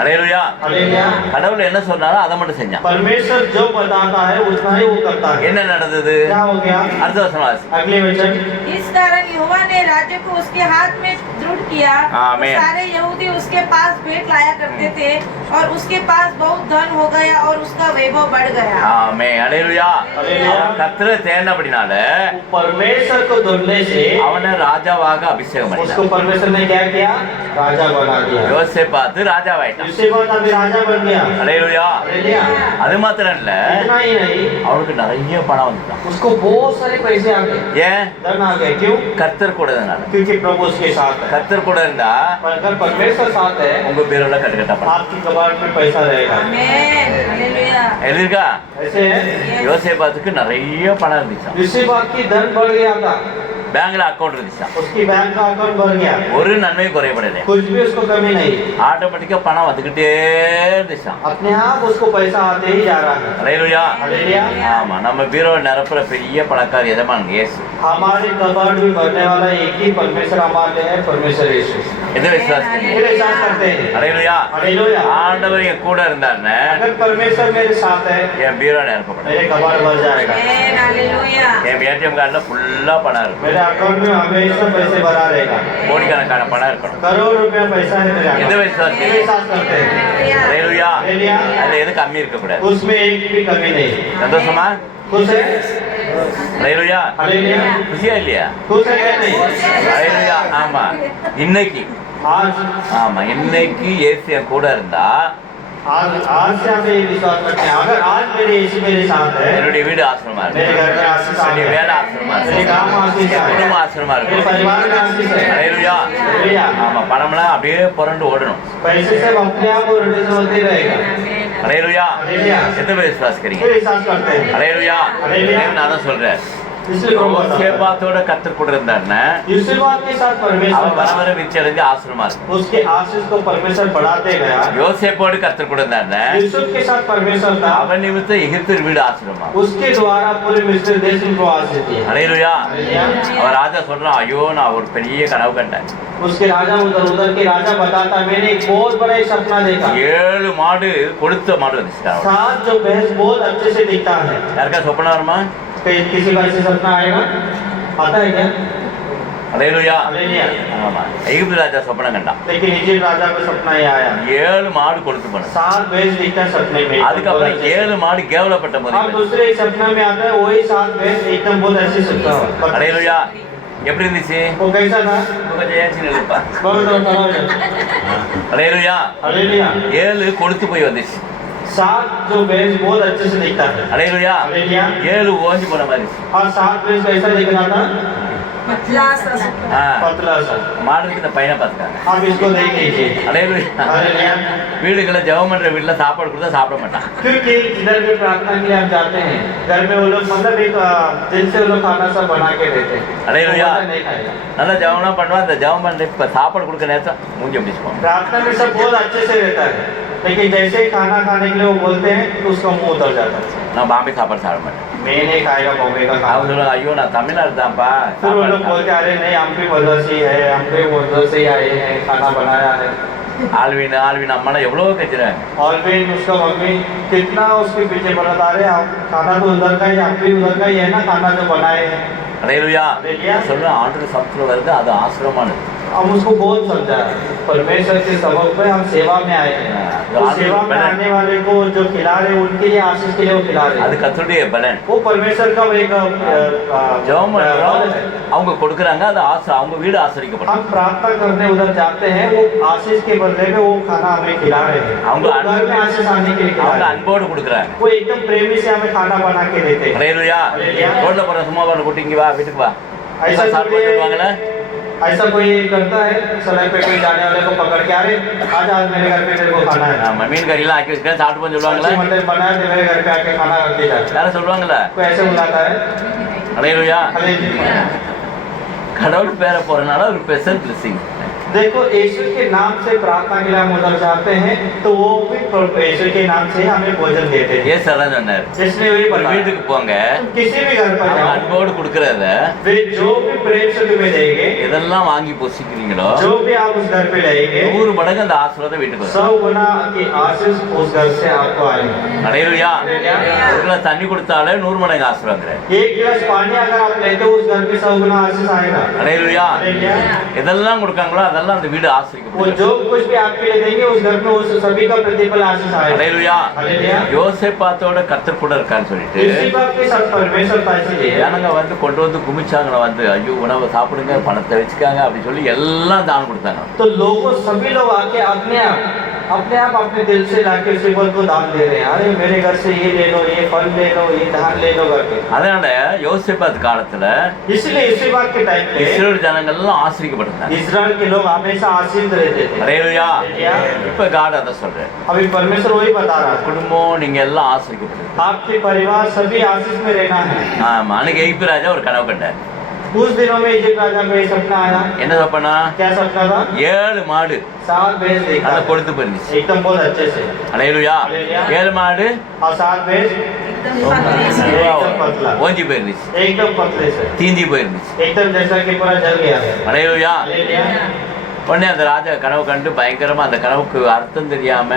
அல்லேலூயா. हालेलुया கடவுள் என்ன சொன்னாரோ அதை மட்டும் செஞ்சான். परमेश्वर जो बताता है उतना ही वो करता है என்ன நடந்தது? क्या हो गया அடுத்த வசனம் வாசி. अगले वचन इस कारण यहोवा ने राज्य को उसके हाथ में दृढ़ किया। आमीन। सारे यहूदी उसके पास भेंट लाया करते थे और उसके पास बहुत धन हो गया और उसका वैभव बढ़ गया। ஆமே அல்லேலூயா. அல்லேலூயா. கர்த்தரை தேடினபடினால परमेश्वर को ढूंढने से அவனை ராஜாவாக அபிஷேகம் उसको பண்ணினார். परमेश्वर ने क्या किया राजा बना दिया யோசேப்பாத்து ராஜாவாயிட்டான். उसके बाद अभी राजा बन गया அல்லேலூயா. हालेलुया அது மாத்திரம் இல்ல, इतना ही नहीं அவனுக்கு நிறைய பணம் வந்துட்டான். उसको बहुत सारे पैसे आ गए ஏன்? धन आ गए क्यों கர்த்தர் கூட இருந்தாங்க. क्योंकि प्रभु उसके साथ है கர்த்தர் கூட இருந்தா पर अगर परमेश्वर साथ है உங்க பேரோட கட்டுக்கட்டா பணம் आपकी कबाड़ में पैसा रहेगा आमीन। हालेलुया। எழுதிருக்கா? ऐसे है யோசேப்பாத்துக்கு நிறைய பணம் இருந்துச்சான். इसी बात की धन बढ़ गया था பேங்க்ல அக்கௌண்ட் இருந்துச்சான். उसकी बैंक का अकाउंट बढ़ गया ஒரு நன்மையும் குறையப்படல. कुछ भी उसको कमी नहीं ஆட்டோமேட்டிக்கா பணம் வந்துகிட்டே இருந்துச்சான். अपने आप उसको पैसा आते ही जा रहा है அல்லேலூயா. हालेलुया ஆமா நம்ம பீரோ நிரப்புற பெரிய பணக்கார எஜமான் இயேசு. हमारे कबाड़ भी भरने वाला एक ही परमेश्वर हमारे है परमेश्वर यीशु எதை விசுவாசிக்கிறீங்க? मेरे साथ करते हैं। அலையிலுயா. हालेलुया। ஆண்டவர் என் கூட இருந்தாருன்னா अगर परमेश्वर मेरे साथ है என் பீரோ நிரப்பப்படும். मेरे कबाड़ भर जाएगा। आमेन, हालेलुया। என் ஏடிஎம் கார்டுல ஃபுல்லா பணம் இருக்கும். मेरे अकाउंट में हमेशा पैसे भरा रहेगा। கோடிக்கணக்கான பணம் இருக்கணும். करोड़ रुपया पैसा है मेरे எதை अकाउंट में। விசுவாசிக்கிறீங்க? मेरे साथ करते हैं। அலையிலுயா. हालेलुया। அதுல எது கம்மி இருக்கக்கூடாது. उसमें एक भी कमी नहीं। சந்தோஷமா? खुश है? அலையிலுயா. हालेलुया। खुशिயா இல்லையா? खुश है क्या नहीं? அலையிலுயா. ஆமா. இன்னைக்கு आज ஆமா இன்னைக்கு இயேசு என் கூட இருந்தா आज से हम ये विश्वास करते हैं। अगर आज मेरे यीशु मेरे साथ है, என்னுடைய வீடு ஆசிரமா मेरे இருக்கு. घर में आशीष आ என்னுடைய गया। வேலை ஆசிரமா मेरे இருக்கு. काम आशीष आ குடும்ப गया। ஆசிரமா मेरे இருக்கு. परिवार में आशीष है। அலையிலுயா. हालेलुया। ஆமா பணம்லாம் அப்படியே புரண்டு ஓடணும். पैसे से अपने आप वो रिलीज होते रहेगा। அலையிலுயா. हालेलुया। எத்தனை பேர் விசுவாசிக்கிறீங்க? फिर विश्वास करते हैं। அலையிலுயா. அலையிலுயா. நான் தான் சொல்றேன். इसलिए प्रभु बताता है। யோசேப்பாத்தோட கர்த்தர் கூட இருந்தாருன்னா यूसुफ के साथ परमेश्वर அவன் வர था। வர விருத்தி அடைஞ்சு ஆசிரமா இருக்கும். उसके आशीष को परमेश्वर बढ़ाते गया। யோசேப்போடு கர்த்தர் கூட இருந்தாருன்னா यूसुफ के साथ परमेश्वर था। அவன் நிமித்தம் எகிப்து வீடு ஆசிரமா. उसके द्वारा पूरे मिस्र देश को आशीष दिया। அலையிலுயா. हालेलुया। அவன் ராஜா சொல்றான், ஐயோ நான் ஒரு பெரிய கனவு கண்டேன். उसके राजा उधर उधर के राजा बताता, मैंने एक बहुत बड़ा एक सपना देखा। 7 மாடு கொளுத்த மாடு வந்துச்சுட்டான். 7 जो भैंस बहुत अच्छे से दिखता है। யாருக்கா சொப்பனம் வருமா? किसी का ऐसे सपना आएगा? आता है क्या? அலையிலுயா. हालेलुया। ஆமா எகிப்து ராஜா சொப்பனம் கண்டான். लेकिन इजिप्ट राजा को सपना ये आया। 7 மாடு கொளுத்து போனது. 7 भैंस दिखता है सपने में। அதுக்கப்புறம் 7 மாடு கேவலப்பட்ட अब போது दूसरे सपना में आता है वही 7 भैंस एकदम बहुत ऐसे सपना। அலையிலுயா. எப்படி இருந்துச்சு? वो कैसा था? கொஞ்சம் ஏச்சி நிலுப்பா. बहुत அலையிலுயா. हालेलुया। 7 கொளுத்து போய் வந்துச்சு. 7 जो भैंस बहुत अच्छे से दिखता है। அலையிலுயா. हालेलुया। 7 ஓஞ்சி போன மாதிரி இருந்துச்சு. और 7 भैंस कैसा दिख रहा था? पतला सा ஆ, पतला सा। மாடுக்கு இந்த பையனை பார்த்துக்காங்க. आप इसको देख लीजिए। அலையிலுயா. हालेलुया। வீடுகளை ஜெபம் பண்ற வீட்டுல சாப்பாடு கொடுத்தா சாப்பிட மாட்டான். क्योंकि जिधर भी प्रार्थना के लिए हम जाते हैं, घर में वो लोग मतलब एक दिन से वो लोग खाना सब बना के देते हैं। हालेलुया। वो नहीं खाएगा। நல்லா ஜெபம்லாம் பண்ணுவான். இந்த ஜெபம் பண்ண இப்ப சாப்பாடு கொடுக்க நேரத்தில் மூஞ்சி பிடிச்சுப்பான். प्रार्थना में सब बहुत अच्छे से रहता है, लेकिन जैसे ही खाना खाने के लिए वो बोलते हैं तो उसका मुंह उतर जाता है। நான் பாம்பே சாப்பாடு சாப்பிட மாட்டேன். मैं नहीं खाएगा बॉम्बे का அவங்க खाना। சொல்லுவாங்க, ஐயோ நான் தமிழ்நாடு தான்ப்பா. फिर वो लोग बोलते अरे नहीं हम भी मदर से ही है, हम भी मदर से ही आए हैं, खाना बनाया है। ஆல்வின் ஆல்வின் அம்மாலாம் எவ்வளோ கச்சுறாங்க. और फिर उसका मम्मी कितना उसके पीछे बता रहे हम खाना तो उधर का ही, हम भी उधर का ही है ना, खाना जो बनाए हैं। அலையிலுயா. हालेलुया। சொல்லுவேன் ஆண்டர் சமத்துல வருது அது ஆசிரமானது. हम उसको बहुत समझा है। परमेश्वर के सबक पे हम सेवा में आए हैं। तो सेवा में आने वाले को जो खिला रहे उनके लिए आशीष के लिए वो खिला रहे அது हैं। கர்த்தருடைய பலன். वो परमेश्वर का एक ஜெபம் பண்றோம். है। அவங்க கொடுக்குறாங்க அது அவங்க வீடு ஆசிரிக்கப்படும். हम प्रार्थना करने उधर जाते हैं, वो आशीष के बदले में वो खाना हमें खिला रहे हैं। हम वो घर में आशीष आने के लिए खिला அவங்க रहे हैं। அன்போடு கொடுக்குறாங்க. वो एकदम प्रेमी से हमें खाना बना के देते हैं। அலையிலுயா. हालेलुया। ரோட்ல போற சும்மா பண்ண குட்டிங்க வா வீட்டுக்கு வா. ऐसा சாப்பிட்டு சொல்லுவாங்கல்ல. ऐसा कोई करता है, सड़क पे कोई जाने वाले को पकड़ के अरे आज आज मेरे घर पे तेरे को खाना है। ஆமா மீன் கறிலாம் ஆக்கி வச்சுக்கிறேன் சாப்பிட்டு போன்னு சொல்லுவாங்களே. सब्जी मटर बनाया तो मेरे घर पे आके खाना रख के जा। யாரும் சொல்லுவாங்கல்ல. कोई ऐसे बुलाता है। அலையிலுயா. हालेलुया। கடவுள் பேரை போறனால ஒரு ஸ்பெஷல் பிளெஸிங். देखो यीशु के नाम से प्रार्थना के लिए हम उधर जाते हैं तो वो भी यीशु के नाम से हमें भोजन देते हैं। ஏசு அதான் சொன்னார். इसलिए वही ஒரு बताया, வீட்டுக்கு போங்க. तुम किसी भी घर पर அவங்க जाओ, அன்போடு கொடுக்கறத वे जो भी प्रेम से तुम्हें देंगे, எதெல்லாம் வாங்கி பொசிக்கிறீங்களோ जो भी आप उस घर पे लाएंगे, 100 மடங்கு அந்த ஆசீர்வாதம் வீட்டுக்கு வரும். 100 गुना की आशीष उस घर से आपको आएगी। அலையிலுயா. हालेलुया। ஒரு கிளாஸ் தண்ணி கொடுத்தாலே 100 மடங்கு ஆசீர்வாதம். एक गिलास पानी अगर आप लेते हो उस घर पे 100 गुना आशीष आएगा। அலையிலுயா. हालेलुया। எதெல்லாம் கொடுக்காங்களோ அதெல்லாம் அந்த வீடு वो ஆசீர்வதிக்கப்படும். जो कुछ भी आपके लिए देंगे उस घर में उस सभी का प्रतिफल आशीष आएगा। அலையிலுயா. हालेलुया। யோசேப்பாத்தோட கர்த்தர் கூட இருக்கான்னு சொல்லிட்டு इसी बात के साथ परमेश्वर का इसलिए ஜனங்க வந்து கொண்டு வந்து குமிச்சாங்க. வந்து ஐயோ உணவை சாப்பிடுங்க பணத்தை வச்சுக்காங்க அப்படி சொல்லி எல்லாம் தானம் கொடுத்தாங்க. तो लोगों सभी लोग आके अपने आप अपने दिल से लाके उसी फल को दान दे रहे हैं। अरे मेरे घर से ये ले लो, ये फल ले लो, ये धान ले लो करके। அதனால யோசேப்பாத் காலத்துல इसलिए इसी बात के टाइम पे இஸ்ரேல் ஜனங்கள் எல்லாம் ஆசீர்வதிக்கப்பட்டாங்க. इस्राएल के लोग हमेशा आशीष रहते थे। அலையிலுயா. हालेलुया। இப்ப காட் அதை சொல்றேன். अभी परमेश्वर वही बता रहा है, குடும்பம் நீங்க எல்லாம் ஆசீர்வதிக்கப்பட்டது. आपके परिवार सभी आशीष में रहना है। ஆமா அன்னைக்கு எகிப்து ராஜா ஒரு கனவு கண்டார். उस दिनों में इजिप्ट राजा को ये सपना आया। என்ன சொப்பனா? क्या सपना था? 7 மாடு 7 भैंस देखा அதை கொளுத்து போயிருந்துச்சு. एकदम बहुत अच्छे से। அலையிலுயா. हालेलुया। 7 மாடு और 7 भैंस एकदम पतले से। एकदम पतला, ஓஞ்சி போயிருந்துச்சு. एकदम पतले से, தீஞ்சி போயிருந்துச்சு. एकदम जैसा कि पूरा जल गया है। அலையிலுயா. हालेलुया। உடனே அந்த ராஜா கனவு கண்டு பயங்கரமா அந்த கனவுக்கு அர்த்தம் தெரியாம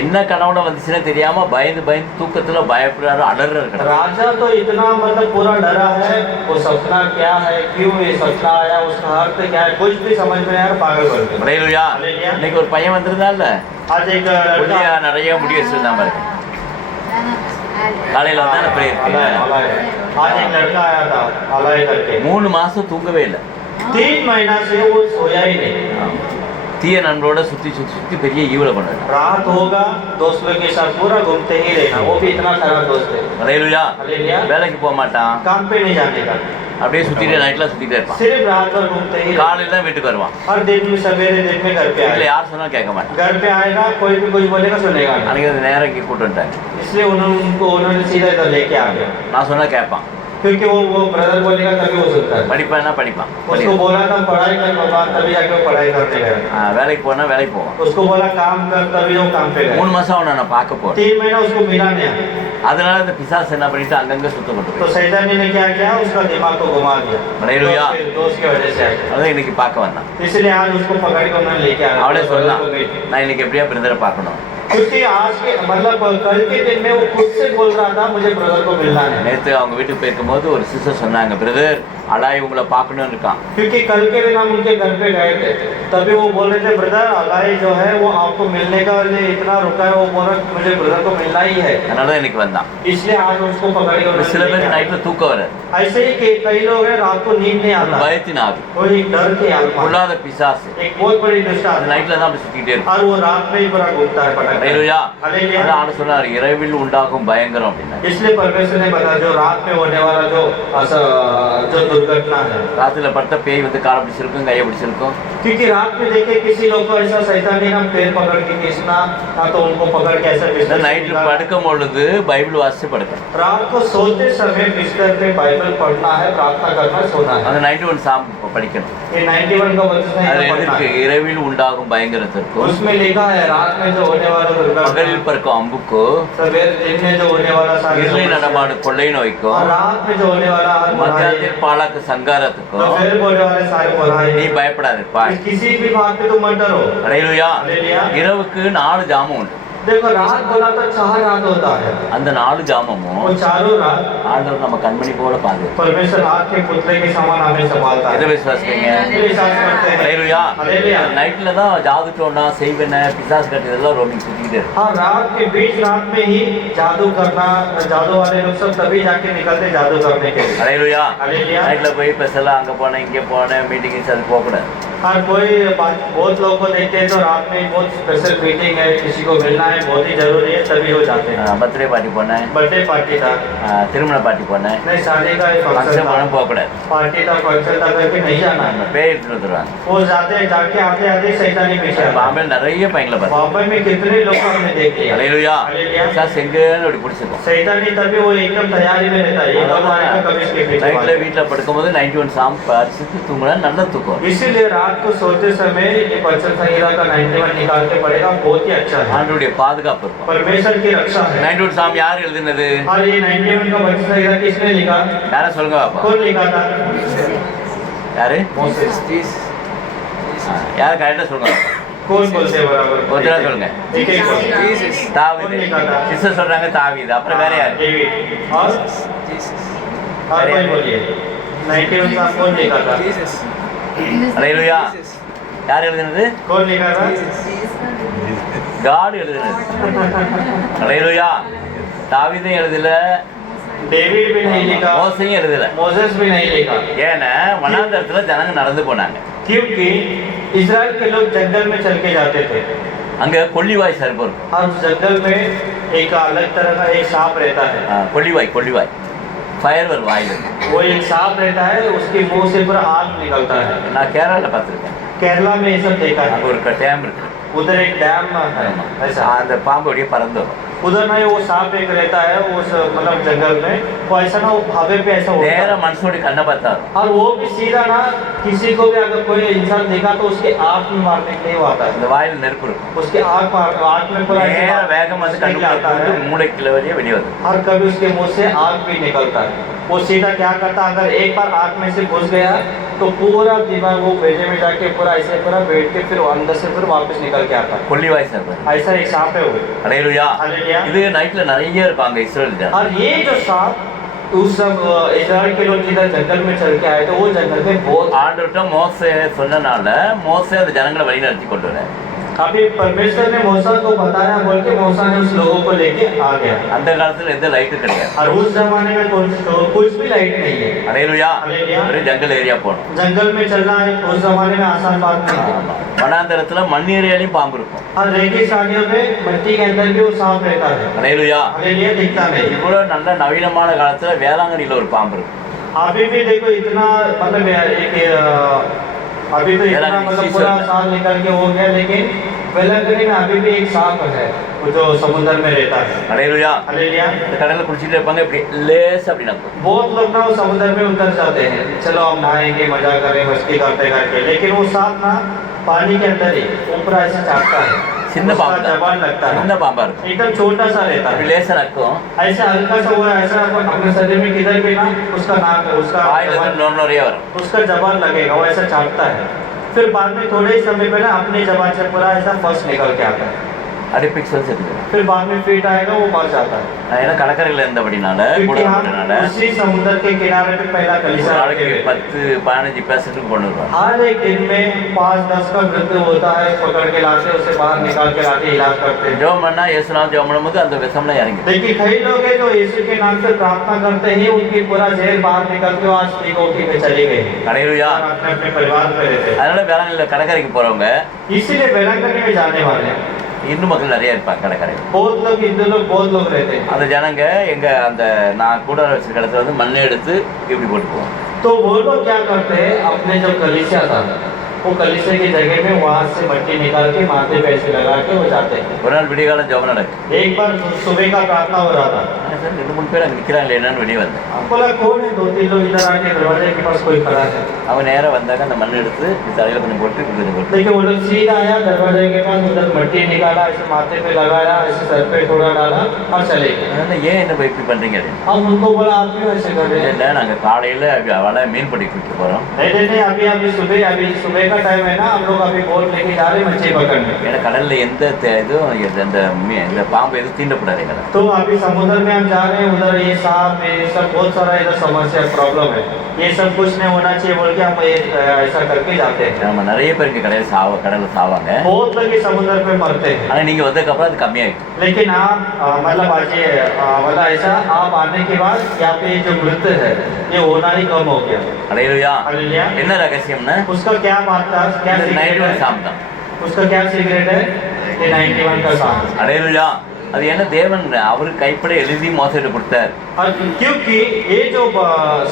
என்ன கனவுல வந்துச்சுன்னு தெரியாம பயந்து பயந்து தூக்கத்துல பயப்படுறாரு அலறாரு राजा तो इतना मतलब पूरा डरा है, वो सपना क्या है, क्यों ये सपना आया, उसका अर्थ क्या है, कुछ भी समझ में नहीं आ रहा, पागल बन गया। ஹல்லேலூயா. ஹல்லேலூயா. இன்னைக்கு ஒரு பையன் வந்திருந்தான்ல आज एक ஒல்லியா लड़का நிறைய முடி வச்சிருந்தான் பாருங்க காலையில வந்தான பிரேயருக்கு आज एक लड़का आया था अलाय करके 3 மாசம் தூங்கவே இல்லை 3 महीना से वो सोया ही नहीं। தீய நண்பரோட சுத்தி சுத்தி சுத்தி பெரிய ஈவலை பண்ணாரு रात होगा दोस्तों के साथ पूरा घूमते ही रहना, वो भी इतना खराब दोस्त है। ஹல்லேலூயா. हालेलुया। வேலைக்கு போக மாட்டான் काम पे नहीं जाने का, அப்படியே சுத்திட்டு நைட்ல சுத்திட்டே இருப்பான் सिर्फ रात भर घूमते ही रहना। காலையில தான் வீட்டுக்கு வருவான் हर दिन में सवेरे दिन में घर पे வீட்டுல आएगा, யார் சொன்னாலும் கேட்க மாட்டான் घर पे आएगा कोई भी कुछ बोलेगा सुनेगा नहीं। அன்னைக்கு அது நேரம் இங்கே கூட்டு வந்துட்டாங்க इसलिए उन्होंने सीधा इधर लेके आ गया, நான் சொன்னா கேட்பான் क्योंकि वो ब्रदर बोलेगा तभी वो सुनता है। படிப்பான்னா படிப்பான் उसको बोला था पढ़ाई कर बाबा, तभी जाके वो पढ़ाई करने गया। வேலைக்கு போனா வேலைக்கு போவான் उसको बोला काम कर, तभी वो काम पे 3 गया। மாசம் அவனை நான் பார்க்க போறேன் 3 महीना उसको मिला नहीं, அதனால இந்த பிசாசு என்ன பண்ணிட்டு அங்கங்க சுத்த கொண்டு तो शैतानी ने क्या किया, उसका दिमाग को घुमा दिया। हालेलुया। दोस्त की वजह से आया। அதான் இன்னைக்கு பார்க்க வந்தான் इसलिए आज उसको पकड़ के उन्होंने लेके आया। அவளே சொல்லலாம் तो गई। நான் இன்னைக்கு எப்படியா பிரதரை பார்க்கணும் क्योंकि आज के मतलब कल के दिन में वो खुद से बोल रहा था मुझे ब्रदर को मिलना है। நேற்று அவங்க வீட்டுக்கு போயிருக்கும்போது ஒரு சிஸ்டர் சொன்னாங்க பிரதர் அலாய் உங்களை பார்க்கணும்னு இருக்கான் क्योंकि कल के दिन हम उनके घर पे गए थे, तभी वो बोल रहे थे ब्रदर अलाई जो है वो आपको मिलने का लिए इतना रुका है, वो बोल रहा मुझे ब्रदर को मिलना ही है। அதனால தான் இன்னைக்கு வந்தான் इसलिए आज उसको पकड़ के ஒரு சில उन्होंने பேருக்கு लेके आया। நைட்ல தூக்கம் வராது ऐसे ही कई लोग हैं रात को नींद नहीं आता, பயத்தின் ஆவி वो एक डर की आत्मा, பொல்லாத பிசாசு एक बहुत बड़ी दुष्ट அது आत्मा, நைட்ல தான் அப்படி சுத்திட்டே இருக்கும் और वो रात में ही बड़ा घूमता है पटक। ஹல்லேலூயா. हालेलुया। அதான் ஆண்டு சொன்னார் இரவில் உண்டாகும் பயங்கரம் அப்படின்னா इसलिए परमेश्वर ने बताया जो रात में होने वाला जो दुर्घटना है, ராத்திரில படுத்த பேய் வந்து காலை பிடிச்சிருக்கும் கையை பிடிச்சிருக்கும் क्योंकि रात में देखे किसी लोग को ऐसा शैतानी हम पैर पकड़ के खींचना, ना तो उनको पकड़ के ऐसा बिस्तर से நைட்டு निकालना। படுக்கும் பொழுது பைபிள் வாசிச்சு படுக்கும் रात को सोते समय बिस्तर पे बाइबल पढ़ना है, प्रार्थना करना, सोना है। அந்த 91 சாம் படிக்கணும் ये 91 का वचन அது है, எதிர்க்கு पढ़ना है। இரவில் உண்டாகும் பயங்கரத்திற்கும் उसमें लिखा है रात में जो होने वाला दुर्घटना, பகலில் பறக்கும் அம்புக்கு सवेरे दिन में जो होने वाला सारी இருளை समस्या, நடமாடும் கொள்ளை और நோய்க்கும் रात में जो होने वाला हर बुराई, மத்தியானத்தில் பாலாக்கு சங்காரத்துக்கும் दोपहर को होने वाले सारे बुराई, நீ பயப்படாது பாய் किसी भी बात पे तुम मत डरो। ஹல்லேலூயா. ஹல்லேலூயா. இரவுக்கு 4 ஜாமம் உண்டு देखो रात बोला तो 4 रात होता है, அந்த 4 ஜாமமும் वो चारों रात ஆண்டவர் நம்ம கண்மணி போல பாதுகாப்பு परमेश्वर हाथ के पुतले के समान हमें संभालता எதை है। விசுவாசிக்கிறீங்க ये विश्वास करते हैं। ஹல்லேலூயா. ஹல்லேலூயா. நைட்ல தான் ஜாது டோனா செய்வன பிசாசு கட்டு இதெல்லாம் ரோமிங் சுத்திக்கிட்டே இருக்கும் हाँ, रात के बीच रात में ही जादू करना, जादू वाले लोग सब तभी जाके निकलते जादू करने के लिए। ஹல்லேலூயா. ஹல்லேலூயா. நைட்ல போய் ஸ்பெஷலா அங்க போனேன் இங்க போனேன் மீட்டிங் அது போக கூடாது हाँ, कोई बहुत लोगों को देखते हैं तो रात में बहुत स्पेशल मीटिंग है, किसी को मिलना है, बहुत ही जरूरी है, तभी हो जाते हैं। பர்த்டே பார்ட்டி போனேன் बर्थडे पार्टी था, திருமண பார்ட்டி போனேன் नहीं शादी का एक फंक्शन ஃபங்க்ஷன் போன था, போக கூடாது पार्टी था, फंक्शन था करके नहीं जाना है। பேய் எடுத்துட்டு வந்துருவாங்க वो जाते जाके आते आते शैतानी पीछे आता है। பாம்பேல நிறைய பையங்களை பார்த்தேன் बॉम्बे में कितने लोग हमने देख लिया। ஹல்லேலூயா. ஹல்லேலூயா. பிசாசு எங்கன்னு அப்படி பிடிச்சிருக்கும் शैतानी तभी वो एकदम तैयारी में रहता है, ये कब आएगा कभी इसके पीछे நைட்ல भागेगा। வீட்டுல படுக்கும்போது 91 சாம் படிச்சுட்டு தூங்கினா நல்ல தூக்கம் வரும். इसीलिए रात को सोते समय ये वचन संहिता का 91 निकाल के पढ़ेगा, बहुत ही अच्छा है। ஆண்டவருடைய பாதுகாப்பு இருக்கும் परमेश्वर की रक्षा है। 91 சாம் யார் எழுதினது और ये 91 का वचन संहिता किसने लिखा, யாரை சொல்லுங்க பாப்பா कौन लिखा था? யாரு मोसेस। யாரு கரெக்டா சொல்லுங்க कौन बोलते हैं बराबर? ஒரு தடவை சொல்லுங்க एक एक बोल। தாவீது कौन लिखा था? சிஸ்டர் சொல்றாங்க தாவீது அப்புறம் வேற யாரு डेविड। और कोई बोलिए 91 का कौन लिखा था? ஹல்லேலூயா. யார் எழுதினது कौन लिखा था? காட் எழுதினது ஹல்லேலூயா. தாவீதும் எழுதல डेविड भी नहीं लिखा, மோசையும் எழுதல मोसेस भी नहीं लिखा, ஏன்னா வனாந்தரத்துல ஜனங்க நடந்து போனாங்க क्योंकि इजराइल के लोग जंगल में चल के जाते थे, அங்க கொள்ளிவாய் சர்ப்பம் இருக்கும் और उस जंगल में एक अलग तरह का एक सांप रहता है। கொள்ளிவாய் ஃபயர் வரும் வாயில वो एक सांप रहता है, उसके मुंह से पूरा आग निकलता है। நான் கேரளால பார்த்திருக்கேன் केरला में ये सब देखा है। அங்க ஒரு டேம் இருக்கு उधर एक डैम है ऐसा, அந்த பாம்பு அப்படியே பறந்து வரும் उधर नहीं वो सांप एक रहता है उस मतलब जंगल में, वो ऐसा ना वो हवे पे ऐसा होता நேர है, மனுஷனுடைய கண்ணை பார்த்தா और वो भी सीधा ना किसी को भी अगर कोई इंसान देखा तो उसके आँख में मारने के लिए वो आता है, இந்த வாயில நெருப்பு இருக்கும் उसके आँख में पूरा ऐसे நேர வேகம் வந்து निकल கண்ணுக்குள்ள आता போட்டு है, மூளைக்குள்ள வழியே வெளியே வந்து और कभी उसके मुंह से आग भी निकलता है। वो सीधा क्या करता, अगर एक बार आँख में से घुस गया तो पूरा दिमाग वो पेटे में जाके पूरा ऐसे पूरा बैठ के फिर अंदर से फिर वापस निकल के आता கொல்லி வாய்ஸ் அது है। ऐसा एक सांप है वो। அலையலுயா हालेलुया। இது நைட்ல நிறைய இருப்பாங்க இஸ்ரேல் ஜனம் और ये जो सांप उस सब इजराइल के लोग जिधर जंगल में चल के आए थे वो जंगल में बहुत। ஆண்டவர்கிட்ட மோசே சொன்னனால மோசே அந்த ஜனங்களை வழி நடத்தி கொண்டு வர अभी परमेश्वर ने मूसा को बताया बोल के मूसा ने उस लोगों को लेके आ गया। அந்த காலத்துல எந்த லைட்டும் கிடையாது और उस जमाने में तो कुछ भी लाइट नहीं है। அலையலுயா हालेलुया। ஒரு ஜங்கல் ஏரியா போகணும் जंगल में चलना है उस जमाने में आसान बात नहीं है। ஆமா. வனாந்தரத்துல மண் ஏரியாலையும் பாம்பு இருக்கும் और रेगिस्तानियों में मिट्टी के अंदर भी वो सांप रहता है। அலையலுயா हालेलुया। दिखता नहीं। இவ்வளவு நல்ல நவீனமான காலத்துல வேளாங்கண்ணில ஒரு பாம்பு இருக்கும் अभी भी देखो इतना मतलब अभी तो इतना मतलब पूरा साल निकल के हो गया, लेकिन वेलंकनी में अभी भी एक सांप है वो जो समुद्र में रहता है। அலையலுயா हालेलुया। இந்த கடல்ல குளிச்சுட்டு இருப்பாங்க இப்படி லேசா அப்படி நடக்கும் बहुत लोग ना वो समुद्र में उतर जाते हैं, चलो हम नहाएंगे मजा करें मस्ती करते करके, लेकिन वो सांप ना पानी के अंदर ही ऊपर ऐसे चाटता है। சின்ன उसका பாம்பு जबान தான் लगता சின்ன है, பாம்பா இருக்கும் एकदम छोटा सा रहता அப்படி है, லேசா நக்கும் ऐसा हल्का सा हुआ ऐसा अपने शरीर में किधर भी ना उसका नाक है उसका வாயில जबान- இருந்து நொறைய வரும் उसका जबान लगेगा, वो ऐसा चाटता है। फिर बाद में थोड़े ही समय पे ना अपनी जबान से पूरा ऐसा फर्स्ट निकल के आता है। அப்படியே பிக்ஸ் வந்து செத்துது फिर बाद में फीट आएगा वो मर जाता है। ஏன்னா கடற்கரையில் இருந்தபடினால क्योंकि हम கூடனால उसी समुद्र के किनारे पे पहला ஒரு कलीसिया நாளைக்கு रखे हुए थे। 10-15 பேசட்டுக்கு கொண்டு வருவாங்க हर एक दिन में 5-10 का मृत्यु होता है, पकड़ के लाते उसे बाहर निकाल के लाते इलाज करते हैं। ஜெபம் பண்ணா இயேசுநாமம் ஜெபம் பண்ணும்போது அந்த விஷம்லாம் இறங்கி देखिए कई लोग हैं जो यीशु के नाम से प्रार्थना करते ही उनकी पूरा जहर बाहर निकल के आज ठीक पे चले गए கடையிலுயா और अपने अपने परिवार पे रहते हैं। அதனால வேளாங்கல்ல கடற்கரைக்கு போறவங்க इसीलिए वेलंकनी में जाने वाले हैं। இந்து மக்கள் நிறைய இருப்பாங்க கடற்கரை बहुत लोग हिंदू लोग बहुत लोग रहते हैं। அந்த ஜனங்க எங்க அந்த நான் கூட வச்சிருக்க இடத்துல வந்து மண்ணை எடுத்து இப்படி போட்டு போவோம் तो वो लोग क्या करते हैं, अपने जो कलीसिया था वो कलीसिया की जगह में वहाँ से मिट्टी निकाल के माथे पे ऐसे लगा के वो जाते हैं। ஒரு நாள் விடிகாலம் ஜெபம் நடக்கு एक बार सुबह का प्रार्थना हो रहा था, சார் 2-3 பேர் அங்கே நிற்கிறாங்களே என்னன்னு வெளியே வந்தேன் हम बोला कौन है, 2-3 लोग इधर आके दरवाजे के पास कोई खड़ा है। அவங்க நேரா வந்தாங்க அந்த மண்ணை எடுத்து இப்படி தலையில கொஞ்சம் போட்டு இப்படி கொஞ்சம் போட்டு देखिए वो लोग सीधा आया दरवाजे के पास, उधर मिट्टी निकाला, ऐसे माथे पे लगाया, ऐसे सर पे थोड़ा डाला और चले गए। அதனால ஏன் என்ன இப்படி பண்றீங்க அப்படின்னு हम उनको बोला आप क्यों ऐसे कर रहे हैं। இல்லை நாங்கள் காலையில் அவளை மீன் பிடி குடிக்க போகிறோம் नहीं अभी सुबह का टाइम है ना, हम लोग अभी बोट लेके जा रहे हैं मछली पकड़ने। ஏன்னா கடலில் எந்த இதுவும் இந்த பாம்பு எதுவும் தீண்டக்கூடாது எங்களை तो अभी समुद्र में हम जा रहे हैं, उधर ये सांप ये सब बहुत सारा इधर समस्या प्रॉब्लम है, ये सब कुछ नहीं होना चाहिए बोल के हम ये ऐसा करके जाते हैं। நம்ம நிறைய பேருக்கு கடலில் சாவாங்க बहुत लोग इस समुद्र पे मरते हैं, ஆனால் நீங்கள் வந்ததுக்கப்புறம் அது கம்மியாயிடுச்சு लेकिन आप मतलब आज ये मतलब ऐसा आप आने के बाद यहाँ पे जो मृत्यु है ये होना ही कम हो गया। அடையலையா हालेलुया। என்ன ரகசியம்னா उसका क्या बात था, क्या இந்த सीक्रेट 91 है? சாம் தான் उसका क्या सीक्रेट है, ये 91 का सांप। அடையலையா அது என்ன தேவன் அவரு கைப்பட எழுதி மோசடி கொடுத்தார் और क्योंकि ये जो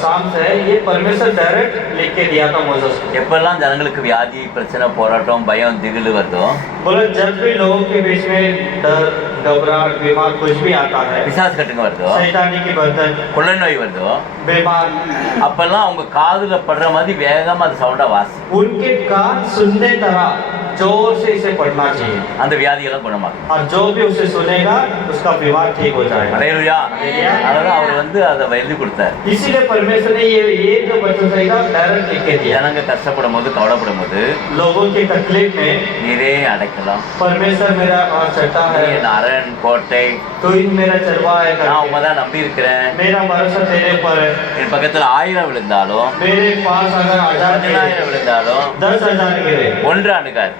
सांप है ये परमेश्वर डायरेक्ट लिख के दिया था मोसेस को। எப்பெல்லாம் ஜனங்களுக்கு வியாதி பிரச்சனை போராட்டம் பயம் திகில் வருதோ बोले जब भी लोगों के बीच में डर घबराहट बीमार कुछ भी आता है, பிசாசு கட்டுங்க வருதோ शैतानी की बंधन கொள்ளை நோய் வருதோ बीमार, அப்பெல்லாம் அவங்க காதுல படுற மாதிரி வேகமா அது சவுண்டா வாசி उनके कान सुनने तरह जोर से इसे पढ़ना चाहिए, அந்த வியாதியெல்லாம் குணமாகும் और जो भी उसे सुनेगा उसका बीमार ठीक हो जाएगा। அடையலையா அதனால அவர் வந்து அதை எழுதி கொடுத்தார் इसीलिए परमेश्वर ने ये जो वचन सही डायरेक्ट लिख के दिया। ஜனங்க கஷ்டப்படும் போது கவலைப்படும் போது लोगों की तकलीफ में நீரே அடைக்கலாம் परमेश्वर मेरा छठा நீ है, என் அரண் கோட்டை तू ही मेरा चरवा है நான் करके। உண்மைதான் நம்பி இருக்கிறேன் मेरा भरोसा तेरे पर है, என் பக்கத்துல 1000 விழுந்தாலும் मेरे पास अगर 1000 गिरे 10000 விழுந்தாலும் 10,000 गिरे ஒன்று அணுகாது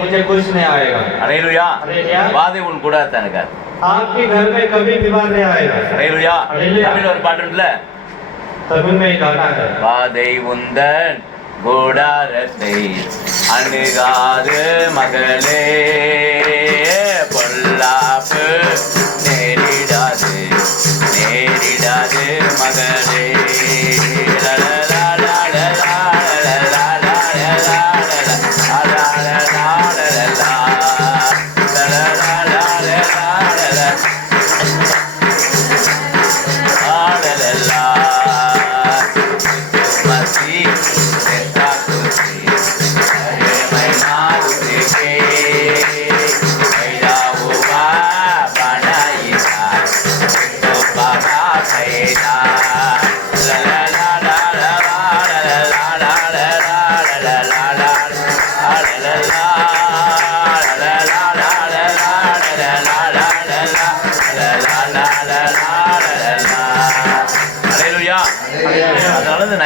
मुझे कुछ नहीं आएगा। அலையலுயா हालेलुया। வாதை உன் கூட அணுகாது आपके घर में कभी बीमार नहीं आएगा। அலையலுயா அல்லேலூயா. தமிழ்ல ஒரு பாட்டு இருக்குல்ல तमिल में एक गाना है, வாதை உந்தன் கூடாரத்தை அணுகாது மகளே பொல்லாப்பு நேரிடாது மகளே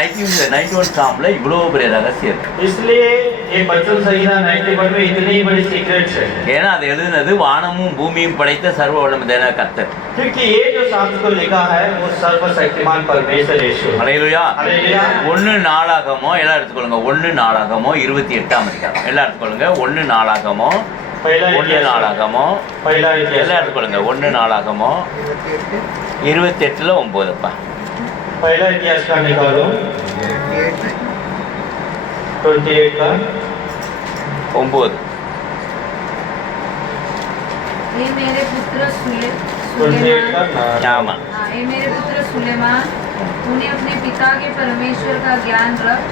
91 சாமில் இவ்வளோ பெரிய ரகசியம் இருக்கு. इसलिए ये बचन संहिता 91 में इतनी बड़ी सीक्रेट्स है, ஏன்னா அதை எழுதுனது வானமும் பூமியும் படைத்த சர்வ வல்லமையான கர்த்தர். क्योंकि ये जो शास्त्र को लिखा है वो सर्वशक्तिमान परमेश्वर यीशु। ஹல்லேலூயா. हालेलुया। 1 நாளாகமோ எல்லாம் எடுத்துக்கொள்ளுங்க. 1 நாளாகமோ 28ஆம் அதிகாரம் எல்லாம் எடுத்துக்கொள்ளுங்க. 1 நாளாகமோ पहला 1 इतिहास, நாளாகமோ पहला எல்லாம் इतिहास, எடுத்துக்கொள்ளுங்க. 1 நாளாகமோ 28ல் 9ப்பா. पहला इतिहास का निकालो 28 का 9. ये मेरे पुत्र 28 का सुलेमान, ஆமா. हाँ, ये मेरे पुत्र सुलेमान, तूने अपने पिता के परमेश्वर का ज्ञान रख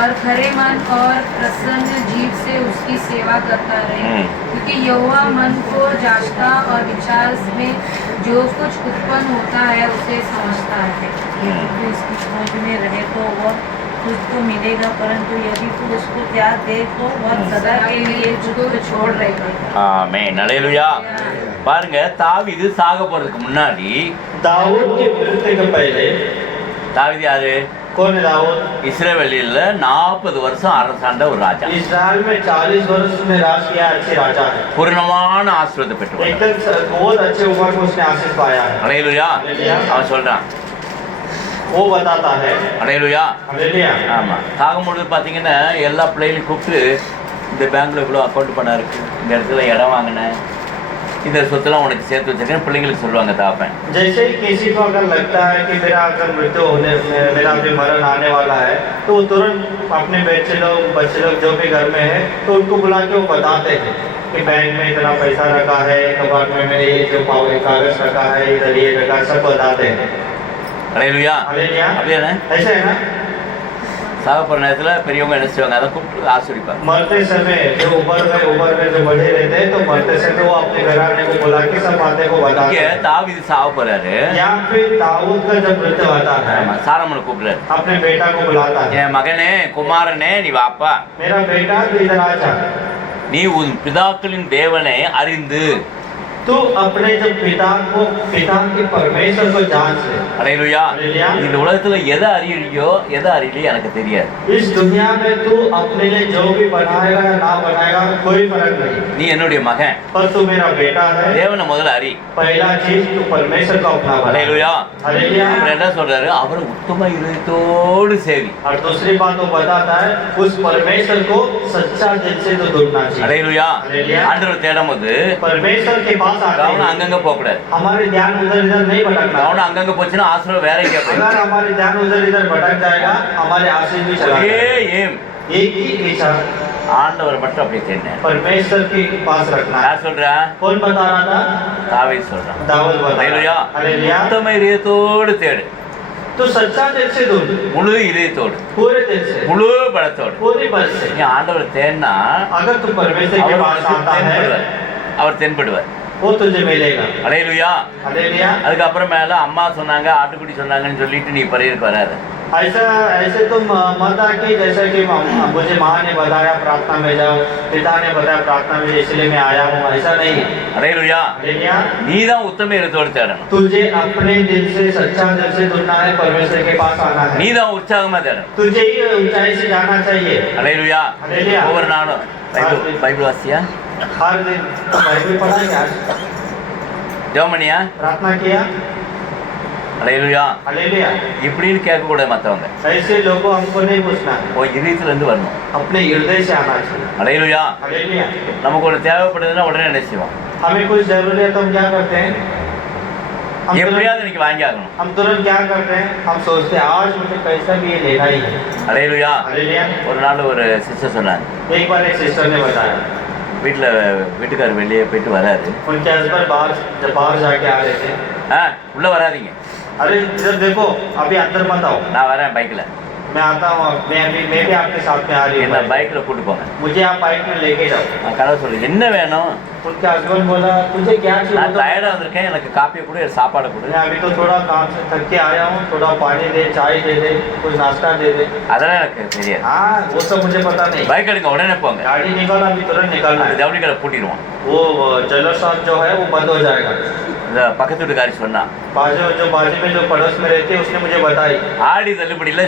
और खरे मन और प्रसन्न जीव से उसकी सेवा करता रहे, क्योंकि यहोवा मन को जांचता और विचार में जो कुछ उत्पन्न होता है उसे समझता है। यदि उसकी खोज में रहे तो वह तुझको मिलेगा, परंतु यदि तू उसको त्याग दे तो वह सदा के लिए तुझको छोड़ रहेगा। ஆமென். ஹல்லேலூயா. பாருங்க, தாவீது சாக போறதுக்கு முன்னாடி दाऊद के मृत्यु के पहले தாவீது யாரு? कौन है दाऊद? இஸ்ரவேலில் 40 வருஷம் அரசாண்ட ஒரு ராஜா. इस्राएल में 40 वर्ष में राज किया, अच्छे राजा है, பூர்ணமான ஆசீர்வாதத்தை பெற்றுக்கொண்டார். एकदम बहुत अच्छे उम्र में उसने आशीष पाया है। ஹல்லேலூயா. அவன் சொல்றான். वो बताता है, ஹல்லேலூயா. हालेलुया। ஆமாம். சாகும்பொழுது பார்த்தீங்கன்னா எல்லா பிள்ளைகளையும் கூப்பிட்டு இந்த பேங்க்கில் இவ்வளோ அக்கௌண்ட் பணம் இருக்குது, இந்த இடத்துல இடம் வாங்கினேன், இந்த சொத்தெல்லாம் உனக்கு சேர்த்து வச்சிருக்கேன் பிள்ளைங்களுக்கு சொல்லுவாங்க தாப்பேன். जैसे ही किसी को अगर लगता है कि मेरा अगर मृत्यु होने मेरा अभी मरण आने वाला है तो वो तुरंत अपने बच्चे लोग जो भी घर में है तो उनको बुला के वो बताते हैं कि बैंक में इतना पैसा रखा है, कंपार्टमेंट में ये जो कागज रखा है, इधर ये रखा, सब बताते हैं। ஹல்லேலூயா. हालेलुया। அப்படியானே? ऐसे है ना, சாக போகிற நேரத்தில் பெரியவங்க என்ன செய்வாங்க, அதை கூப்பிட்டு ஆசீர்வதிப்பாங்க. मरते समय जो उम्र में जो बड़े रहते हैं तो मरते समय वो अपने घराने को बुला के सब बातें को बताते இங்கே हैं। தாவீது சாக போறாரு. यहाँ पे दाऊद का जब मृत्यु आता है ஆமாம். சாலமோனை கூப்பிடுறாரு. अपने बेटा को बुलाता है, என் மகனே, குமாரனே, நீ வாப்பா, मेरा बेटा तू इधर आ जा, நீ உன் பிதாக்களின் தேவனை அறிந்து. तू अपने जब पिता के परमेश्वर को जान ले। ஹல்லேலூயா. हालेलुया। இந்த உலகத்துல எதை அறியலையோ எதை அறியலையோ எனக்கு தெரியாது. इस दुनिया में तू अपने लिए जो भी बनाएगा या ना बनाएगा कोई फर्क नहीं, நீ என்னுடைய மகன், पर तू मेरा बेटा है। தேவனை முதல்ல அறி. पहला चीज तू परमेश्वर को अपना बना। ஹல்லேலூயா. हालेलुया। அப்புறம் என்ன சொல்றாரு, அவரை உத்தம இதயத்தோடு சேவி. और दूसरी बात वो बताता है उस परमेश्वर को सच्चा दिल से तो ढूंढना चाहिए। ஹல்லேலூயா. ஹல்லேலூயா. ஆண்டவர் தேடும்போது परमेश्वर के पास आते கவனம் हैं, அங்கங்க போக கூடாது. हमारे ध्यान उधर इधर नहीं भटकना। கவனம் அங்கங்க போச்சுன்னா ஆசீர்வாதம் வேற எங்கேயா போயிடும். अगर हमारे ध्यान उधर इधर भटक जाएगा हमारे आशीष भी चला ஒரே जाएगा। ஏம் एक ही इच्छा ஆண்டவர் மட்டும் அப்படியே தேடினேன். परमेश्वर के पास रखना है। யார் சொல்றா? कौन बता रहा था? தாவீது சொல்றான். दाऊद बता ஹல்லேலூயா. रहा। हालेलुया। உத்தம இதயத்தோடு தேடு, तो सच्चा दिल से ढूंढ, முழு இதயத்தோடு, पूरे दिल से, முழு பலத்தோடு. पूरी बल से। நீ ஆண்டவர் தேடினா अगर तू परमेश्वर के அவர் पास உனக்கு आता है தென்படுவார். அவர் தென்படுவார். वो तुझे मिलेगा। ஹல்லேலூயா. हालेलुया। அதுக்கப்புறமேல அம்மா சொன்னாங்க, ஆட்டுக்குட்டி சொன்னாங்கன்னு சொல்லிட்டு நீ பரியருக்கு வராது. ऐसे तुम मत आके जैसा कि मुझे माँ ने बताया प्रार्थना में जाओ, पिता ने बताया प्रार्थना में, इसलिए मैं आया हूँ, ऐसा नहीं है। ஹல்லேலூயா. हालेलुया। நீ தான் உத்தம இதயத்தோடு தேடணும். तुझे अपने दिल से सच्चा दिल से ढूंढना है, परमेश्वर के पास आना நீ है, தான் உற்சாகமா தேடணும். तुझे ही ऊंचाई से जाना चाहिए। ஹல்லேலூயா. ஹல்லேலூயா. ஒவ்வொரு நாளும் பைபிள் வாசியா, हर दिन बाइबल पढ़ा क्या, ஜெபமணியா, प्रार्थना किया। ஹல்லேலூயா. हालेलुया। இப்படின்னு கேட்கக்கூடாது மற்றவங்க. ऐसे लोगों हमको नहीं पूछना है, உன் இதயத்திலேருந்து வரணும். अपने हृदय से आना चाहिए। ஹல்லேலூயா. हालेलुया। நமக்கு ஒரு தேவைப்படுதுன்னா உடனே என்ன செய்வோம், हमें कुछ जरूरी है तो हम क्या करते हैं, எப்படியாவது இன்னைக்கு வாங்கி ஆகணும். हम तुरंत क्या करते हैं, हम सोचते हैं आज मुझे पैसा भी ये लेना ही है। ஹல்லேலூயா. हालेलुया। ஒரு நாள் ஒரு சிஸ்டர் சொன்னாங்க, एक बार एक सिस्टर ने बताया வீட்டுக்காரர் வெளியே போயிட்டு வராரு. उनके हस्बैंड जब बाहर जाके आ रहे थे, உள்ள வராதீங்க, अरे इधर देखो अभी अंदर मत आओ, நான் வரேன் பைக்கில், मैं आता हूँ, मैं भी आपके साथ में आ रही என்ன हूँ, பைக்கில் கூட்டு போங்க. मुझे आप बाइक में लेके जाओ। நான் கனவு சொல்லு, என்ன வேணும், उनके हस्बैंड बोला तुझे क्या நான் चाहिए, டயர்டாக வந்திருக்கேன், எனக்கு காப்பியை கொடு, சாப்பாடை கொடு. मैं अभी तो थोड़ा काम से थक के आया हूँ, थोड़ा पानी दे, चाय दे दे, कुछ नाश्ता दे दे। அதெல்லாம் எனக்கு தெரியாது. हाँ वो सब मुझे पता नहीं, பைக் எடுங்க, உடனே போங்க. गाड़ी निकाला अभी तुरंत निकलना அந்த है, ஜவுளி கடை பூட்டிடுவோம். वो ज्वेलर शॉप जो है वो बंद हो जाएगा। இந்த பக்கத்து வீட்டுக்காரி சொன்னா बाजू में जो पड़ोस में रहती है उसने मुझे बताई ஆடி தள்ளுபடியில்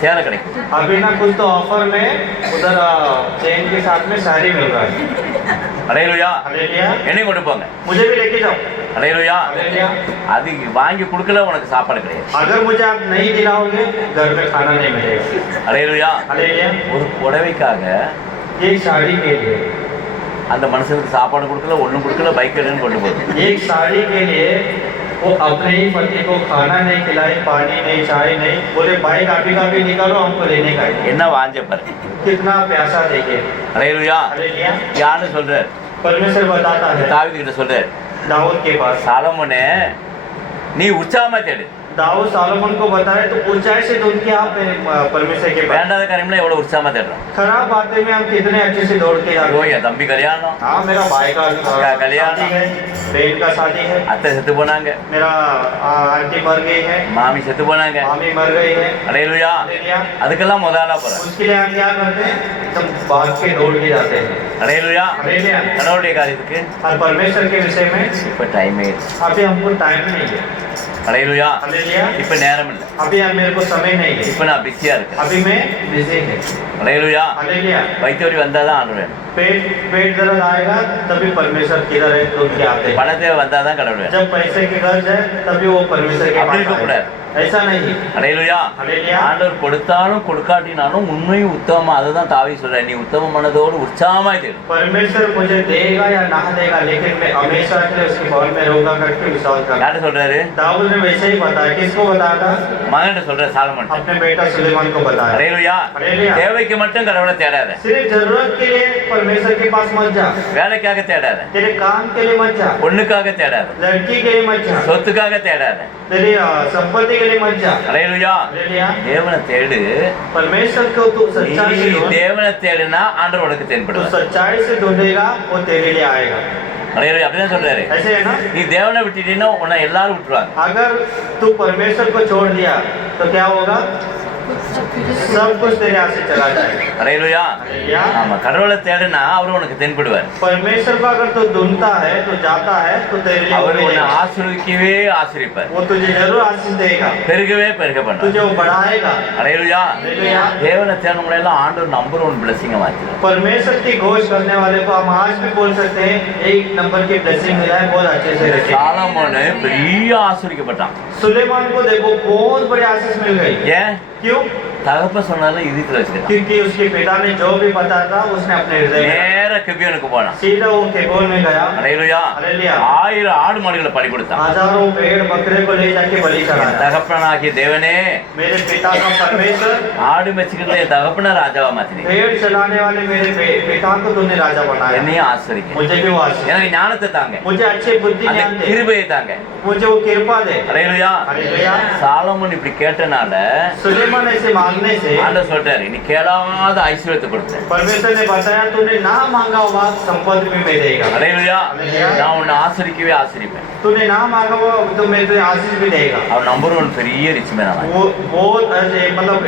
சேலை கிடைக்கும். अभी ना कुछ तो ऑफर में उधर चेन के साथ में साड़ी मिल रहा है। அலையலுயா हालेलुया। என்னையும் கொண்டு போங்க. मुझे भी लेके जाओ। அலையலுயா हालेलुया। அது வாங்கி கொடுக்கல உனக்கு சாப்பாடு கிடையாது. अगर मुझे आप नहीं दिलाओगे घर में खाना नहीं मिलेगा। அலையலுயா हालेलुया। ஒரு புடவைக்காக ये साड़ी के लिए அந்த மனுஷனுக்கு சாப்பாடு கொடுக்கல, ஒன்றும் கொடுக்கல, பைக் எடுன்னு கொண்டு போகுது. एक साड़ी के लिए वो अपने ही पति को खाना नहीं खिलाई, पानी नहीं, चाय नहीं, बोले बाइक आप ही का भी निकालो हमको लेने का है। என்ன வாஞ்ச பாரு. कितना प्यासा देखे। அலையலுயா हालेलुया। யாருன்னு சொல்றார்? परमेश्वर बताता है தாவீது கிட்ட சொல்றார், दाऊद के पास। சாலமோனே நீ உற்சாகமா தேடு. दाऊद सालोमन को बताए तो ऊंचाई से ढूंढ के आप परमेश्वर के पास। வேண்டாத காரியம்லாம் எவ்வளவு உற்சாகமா தேடுறோம். खराब बातें में हम कितने अच्छे से दौड़ के जाते ஐயோ हैं। என் தம்பி கல்யாணம், हाँ मेरा भाई का कल्याण। शादी है, बहन का शादी है, அத்தை செத்து போனாங்க, मेरा आंटी मर गई है, மாமி செத்து போனாங்க. मामी मर गई है। அலையலுயா हालेलुया। அதுக்கெல்லாம் முதலா போறேன். उसके लिए हम क्या करते हैं? एकदम भाग के दौड़ के जाते हैं। அலையலுயா हालेलुया। கடவுளுடைய காரியத்துக்கு और परमेश्वर के विषय में இப்ப டைமே अभी हमको टाइम नहीं है। அலையலுயா हालेलुया। இப்ப நேரம் இல்லை. अभी मेरे को समय नहीं है। இப்ப நான் பிஸியா இருக்கேன். अभी मैं बिजी है। அலையலுயா हालेलुया। வைத்தியவரி வந்தாதான் ஆண்டு வேணும். पेट दर्द आएगा तभी परमेश्वर किधर है ढूंढ के आते हैं। பணத்தை வந்தாதான் கடவுள் வேணும். जब पैसे की गर्ज है तभी वो परमेश्वर के அப்படி पास இருக்கக்கூடாது. आएगा। ऐसा नहीं। அலையலுயா हालेलुया। ஆண்டவர் கொடுத்தாலும் கொடுக்காட்டினாலும் உண்மையும் உத்தமமா அதுதான் தாவி சொல்ற, நீ உத்தம மனதோடு உற்சாகமாய் தேடு. परमेश्वर मुझे देगा या ना देगा लेकिन मैं हमेशा के लिए उसके भवन में रहूंगा करके विश्वास करता। யாரு சொல்றாரு? दाऊद ने वैसे ही बताया। किसको बताया था? மகன் சொல்ற சாலமன். अपने बेटा सुलेमान को बताया। அலையலுயா हालेलुया। தேவைக்கு மட்டும் கடவுளை தேடாத, सिर्फ जरूरत के लिए परमेश्वर के पास मत जा। வேலைக்காக தேடாத, तेरे काम के लिए मत जा, பொண்ணுக்காக தேடாத, लड़की के लिए मत जा, சொத்துக்காக தேடாத. तेरी संपत्ति के लिए मत जा। அலையலுயா हालेलुया। தேவனை தேடு. परमेश्वर को तू सच्चाई से நீ ढूंढ। தேவனை தேடுனா ஆண்டவர் உனக்கு तू தென்படுவார். सच्चाई से ढूंढेगा वो तेरे लिए आएगा। அலையலுயா அப்படிதான் சொல்றாரு. ऐसे है ना? நீ தேவனை விட்டுட்டீன்னா உன்னை எல்லாரும் விட்டுருவாங்க. अगर तू परमेश्वर को छोड़ दिया तो क्या होगा? सब कुछ तेरे हाथ से चला जाएगा। அலையலுயா हालेलुया। ஆமா கடவுளை தேடுனா அவரு உனக்கு தென்படுவார். परमेश्वर को अगर तू ढूंढता है तो जाता है तो तेरे लिए वो அவர் உன்னை मिलेगा। ஆசீர்வதிக்கவே ஆசீர்வதிப்பார், वो तुझे जरूर आशीष देगा, பெருகவே பெருக பண்ணுவார். तुझे वो बढ़ाएगा। அலையலுயா हालेलुया। தேவனை தேடவங்களை எல்லாம் ஆண்டவர் நம்பர் 1 பிளஸிங்க மாத்தினார். परमेश्वर की घोष करने वाले को हम आज भी बोल सकते हैं एक नंबर की ब्लेसिंग मिला है, बहुत अच्छे से रखे। சாலமோனு பெரிய ஆசீர்வதிக்கப்பட்டான். सुलेमान को देखो बहुत बड़ी आशीष मिल गई। ஏன்? क्यों? தகப்ப சொன்னாலும் இதயத்துல வச்சுக்கிட்டான். क्योंकि उसके पिता ने जो भी बताया था उसने अपने हृदय में நேர கிபியோனுக்கு போனான். सीधा वो केबोल में गया। அலையலுயா हालेलुया। 1000 ஆடு மாடுகளை பலி கொடுத்தான். हजारों भेड़ बकरे को ले जाके बलि चढ़ाया। தகப்பனாகிய தேவனே मेरे पिता का परमेश्वर, ஆடு மெச்சுக்கிட்ட என் தகப்பன ராஜாவா மாத்தினீங்க. भेड़ चलाने वाले मेरे पिता को तूने राजा बनाया। என்னையும் ஆசீர்வதிங்க. मुझे भी वो आशीष, எனக்கு ஞானத்தை தாங்க, मुझे अच्छी बुद्धि அந்த ज्ञान दे, கிருபையை தாங்க. मुझे वो कृपा दे। அலையலுயா हालेलुया। சாலமோன் இப்படி கேட்டனால सुलेमान ऐसे मांगने से ஆண்டவர் சொல்றாரு, நீ கேளாத ஐஸ்வர்யத்தை கொடுத்தேன். परमेश्वर ने बताया तूने ना मांगा हुआ संपत्ति भी मैं देगा। அலையலுயா हालेलुया। நான் உன்னை ஆசீர்வதிக்கவே ஆசீர்வதிப்பேன். तूने ना मांगा हुआ तो मैं तुझे आशीष भी देगा। அவர் நம்பர் 1 பெரிய ரிச் மேன் அவன். वो बहुत अच्छे, मतलब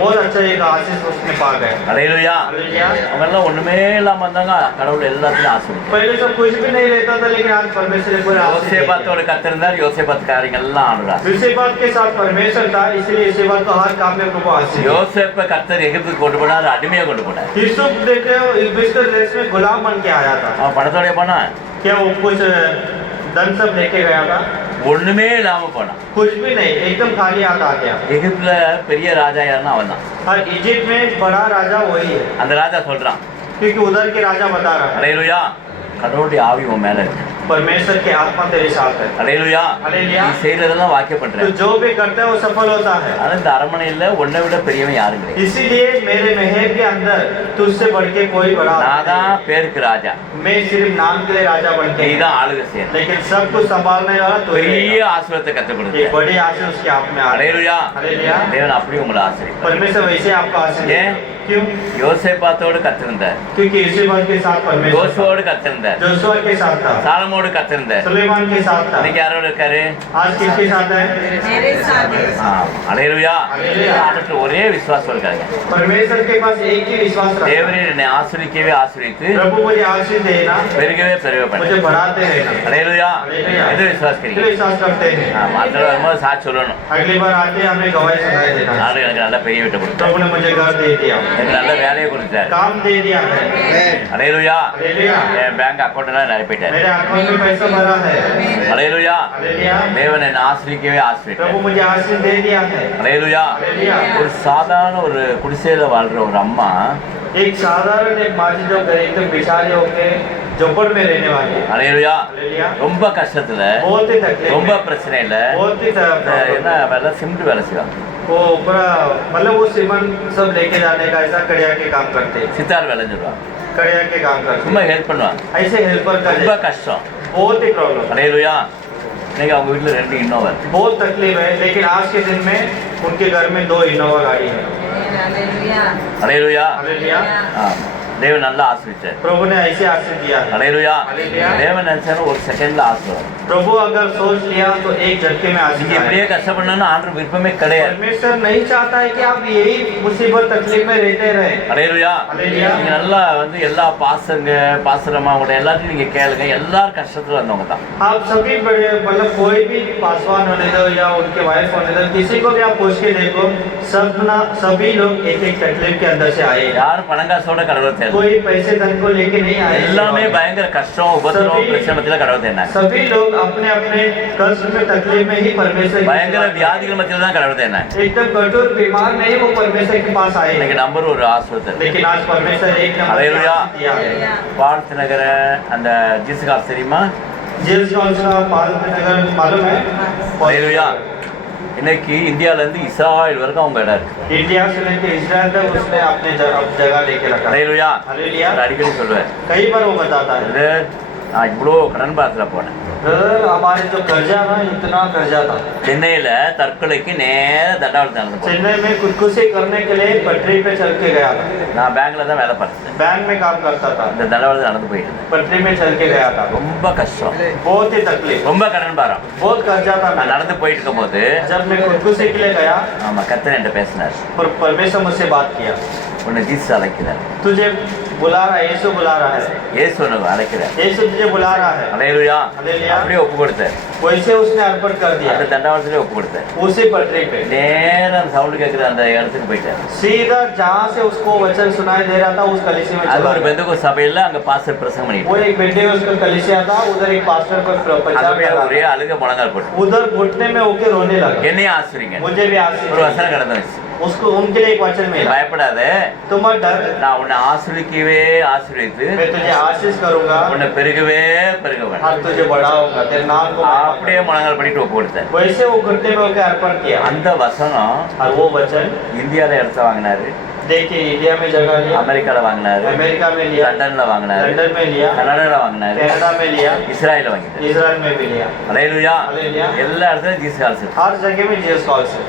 बहुत अच्छा एक आशीष उसने पा गए। அலையலுயா हालेलुया। அவங்க எல்லாம் ஒண்ணுமே இல்லாம வந்தாங்க, கடவுள் எல்லாத்தையும் ஆசீர்வதிச்சார். पहले सब कुछ भी नहीं रहता था लेकिन आज परमेश्वर ने पूरा आशीष दे दिया। யோசேபாத்தோட கத்திருந்தார், யோசேபாத் காரியங்கள் எல்லாம் ஆடுறார். यूसेबात के साथ परमेश्वर था इसलिए यूसेबात को हर काम में प्रभु आशीष दिया। யோசேப்பை கர்த்தர் எகிப்துக்கு கொண்டு போனார், அடிமையா கொண்டு போனார். यूसुफ देखे हो मिस्र देश में गुलाम बन के आया था। அவன் பணத்தோட போனான், क्या वो कुछ धन सब लेके गया था? ஒண்ணுமே இல்லாம போனான். कुछ भी नहीं, एकदम खाली हाथ आ गया। எகிப்துல பெரிய ராஜா யாருன்னா அவன் தான். और इजिप्ट में बड़ा राजा वही है அந்த ராஜா சொல்றான், क्योंकि उधर के राजा बता रहा है அலையலுயா கடவுளுடைய ஆவி உன் மேல இருக்கு. परमेश्वर की आत्मा तेरे साथ है। அலையலுயா हालेलुया। நீ செய்யறதெல்லாம் तो வாக்கியப்படுற. जो भी करता है वो सफल होता है। ஆனா இந்த அரண்மனையில உன்னை விட பெரியவன் யாரும் கிடையாது. इसीलिए मेरे महल के अंदर तुझसे बढ़ के कोई बड़ा நான் தான் பேருக்கு ராஜா, मैं सिर्फ नाम के लिए राजा बन के, நீ தான் ஆளுகை செய்யணும். लेकिन सब कुछ संभालने वाला तो பெரிய ஆசீர்வாதத்தை கற்றுக் एक கொடுத்த बड़ी आशीष उसके हाथ में आ रही है। அலையலுயா हालेलुया। தேவன் அப்படியே உங்களை ஆசீர்வதிப்பார். परमेश्वर वैसे आपको आशीष ஏன்? देगा। क्यों? யோசேப்பாத்தோடு கத்திருந்தார், क्योंकि यूसुफ के साथ परमेश्वर யோசுவோடு கத்திருந்தார், जोशुआ के साथ था, சாலமோடு கத்திருந்தார். सुलेमान के साथ था। இன்னைக்கு யாரோட இருக்காரு? आज किसके साथ है? मेरे साथ है। அலையலுயா. அல்லேலூயா. அவருக்கு ஒரே விசுவாசம் இருக்காங்க. परमेश्वर के पास एक ही विश्वास रखना। தேவரே என்னை ஆசீர்வதிக்கவே ஆசீர்வதித்து प्रभु मुझे आशीष देना, பெருகவே பெருக பண்ணு. मुझे बढ़ाते रहना। அலையலுயா. அல்லேலூயா। எது விசுவாசிக்கிறீங்க? किस विश्वास करते हैं? மாத்திர வரும்போது சாட்சி சொல்லணும். अगली बार आते हैं हमें गवाही सुनाई देना। நாடு எனக்கு நல்ல பெரிய வீட்டை கொடுத்தார், प्रभु ने मुझे घर दे दिया, எனக்கு நல்ல வேலையை கொடுத்தார். काम दे दिया है। அலையலுயா. हालेलुया। என் பேங்க் அக்கௌண்ட்லாம் நிறைய போயிட்டார். मेरे अकाउंट में पैसा भरा है। அலையலுயா. हालेलुया। தேவன் என்னை ஆசீர்வதிக்கவே ஆசீர்வதித்தார். प्रभु मुझे आशीष दे दिया है। அலையலுயா. हालेलुया। ஒரு சாதாரண ஒரு குடிசையில வாழ்ற ஒரு அம்மா एक साधारण एक माँ जो घर एकदम बिचारे होके झोपड़ में रहने वाली है। அலையலுயா. हालेलुया। ரொம்ப கஷ்டத்துல, बहुत ही तकलीफ ரொம்ப है, பிரச்சனையில बहुत ही என்ன வேலை, சிமெண்ட் வேலை செய்வாங்க, वो पूरा मतलब वो सीमेंट सब लेके जाने का ऐसा कड़िया के काम करते हैं, சித்தார் வேலைன்னு சொல்லுவாங்க, कड़िया के काम करते சும்மா ஹெல்ப் பண்ணுவாங்க. हैं, ऐसे हेल्पर का ரொம்ப கஷ்டம். बहुत ही प्रॉब्लम, அலையலுயா. இன்னைக்கு அவங்க வீட்டுல 2 இன்னோவா இருக்கு. बहुत तकलीफ है। लेकिन आज के दिन में उनके घर में 2 इनोवा गाड़ी है। हालेलुया। அலையலுயா. हालेलुया। தேவன் நல்லா ஆசீர்வதிச்சார். प्रभु ने ऐसे आशीष दिया है। அலையலுயா. हालेलुया। தேவன் நினைச்சாரு ஒரு செகண்ட்ல ஆசீர்வாதம். प्रभु अगर सोच लिया तो एक झटके में आशीष நீங்க आएगा। இப்படியே கஷ்டப்படணும்னு ஆண்டவர் விருப்பமே கிடையாது. परमेश्वर नहीं चाहता है कि आप यही मुसीबत तकलीफ में रहते रहे। அலையலுயா. हालेलुया। நீங்க நல்லா எல்லா பாசரமா கூட எல்லாத்தையும் நீங்க கேளுங்க, எல்லாரும் கஷ்டத்துல வந்தவங்க தான். आप सभी बड़े मतलब कोई भी पासवान होने दो या उनके वाइफ होने दो, किसी को भी आप पूछ के देखो, सभी लोग एक एक तकलीफ के अंदर से आए। யாரும் பணங்காசோட கடவுளை தேடல. कोई पैसे धन को लेके नहीं आए, எல்லாமே பயங்கர கஷ்டம், உபத்திரவம், பிரச்சனை கடவுளை தேடினாங்க. सभी लोग अपने अपने कष्ट में तकलीफ में ही परमेश्वर की பயங்கர सेवा வியாதிகள் மத்தியில தான் கடவுளை தேடினாங்க. किए। एकदम कठोर बीमार नहीं वो परमेश्वर के पास आए, இன்னைக்கு நம்பர் ஒரு ஆஸ்பத்திரி. लेकिन आज परमेश्वर एक नंबर हालेलुया। आशीष दिया है। பால்த் நகர அந்த ஜீசஸ் காசு தெரியுமா? जेम्स कॉलेज का पार्क नगर मालूम है? हालेलुया। இன்னைக்கு இந்தியால இருந்து இஸ்ராயல் வரைக்கும் அவங்க இடம் இருக்கு. इंडिया से लेके इजराइल तक उसने अपने जगह लेके रखा। ஹalleluya. हालेलुया। நான் அடிக்கடி சொல்லுவேன், कई बार वो बताता है, இது நான் இவ்வளோ கடன் பாத்துல போனேன். ब्रदर हमारे जो कर्जा ना इतना कर्जा था, சென்னையில தற்கொலைக்கு நேர தண்டாவளத்து நடந்து போனேன். चेन्नई में खुदकुशी करने के लिए पटरी पे चल के गया था। நான் பேங்க்ல தான் வேலை பார்த்தேன். बैंक में काम करता था, இந்த தண்டாவளத்து நடந்து போயிட்டு இருந்தேன். पटरी में चल के गया था। ரொம்ப கஷ்டம், बहुत ही तकलीफ, ரொம்ப கடன் பாரம். बहुत कर्जा था। நான் நடந்து போயிட்டு இருக்கும்போது जब मैं खुदकुशी के लिए गया, ஆமா கர்த்தர் என்கிட்ட பேசினார். और परमेश्वर मुझसे बात किया, உன்னை ஜீசஸ் அழைக்கிறார், तुझे बुला रहा है, यीशु बुला रहा है, இயேசு உன்னை அழைக்கிறார். यीशु तुझे बुला रहा है। ஹalleluya. हालेलुया। அப்படியே ஒப்பு கொடுத்தார். वैसे उसने अर्पण कर दिया, அந்த தண்டாவளத்திலே ஒப்பு கொடுத்தார். उसी पटरी पे நேரா அந்த சவுண்ட் கேட்குற அந்த இடத்துக்கு போயிட்டார். सीधा जहाँ से उसको वचन सुनाई दे रहा था उस कलीसिया में அது चला ஒரு गया। பெந்தகோஸ்து சபையில அங்க பாஸ்டர் பிரசங்கம் பண்ணிட்டு वो एक बेटे उसका कलीसिया था, उधर एक पास्टर पर प्रचार அங்க कर போய் रहा ஒரே था। அழுக முழங்கால் போட்டு उधर घुटने में होके रोने लगा, என்னையும் ஆசிரிங்க मुझे भी आशीष ஒரு चाहिए। வசனம் கடந்து வச்சு, उसको उनके लिए एक वचन நீ मिला, பயப்படாத, तुम मत डर, நான் உன்னை ஆசிரிக்கவே ஆசிரியத்து मैं तुझे आशीष करूंगा உன்னை பெருகவே பெருகவன். और तुझे बढ़ाऊंगा, तेरे नाम को அப்படியே முழங்கால் பண்ணிட்டு ஒப்பு கொடுத்தார். वैसे वो घुटने में होके अर्पण किया। அந்த वசனம் और वो वचन இந்தியால இடத்த வாங்கினாரு, देखिए इंडिया में जगह लिया, அமெரிக்கால வாங்கினாரு, अमेरिका में लिया, லண்டன்ல வாங்கினாரு, लंदन में लिया, கனடால வாங்கினாரு, कनाडा में लिया, இஸ்ராயல்ல வாங்கினாரு. इजराइल में भी लिया। ஹalleluya. हालेलुया। எல்லா இடத்துலயும் ஜீசஸ் காசு. हर जगह में जीसस कॉल से।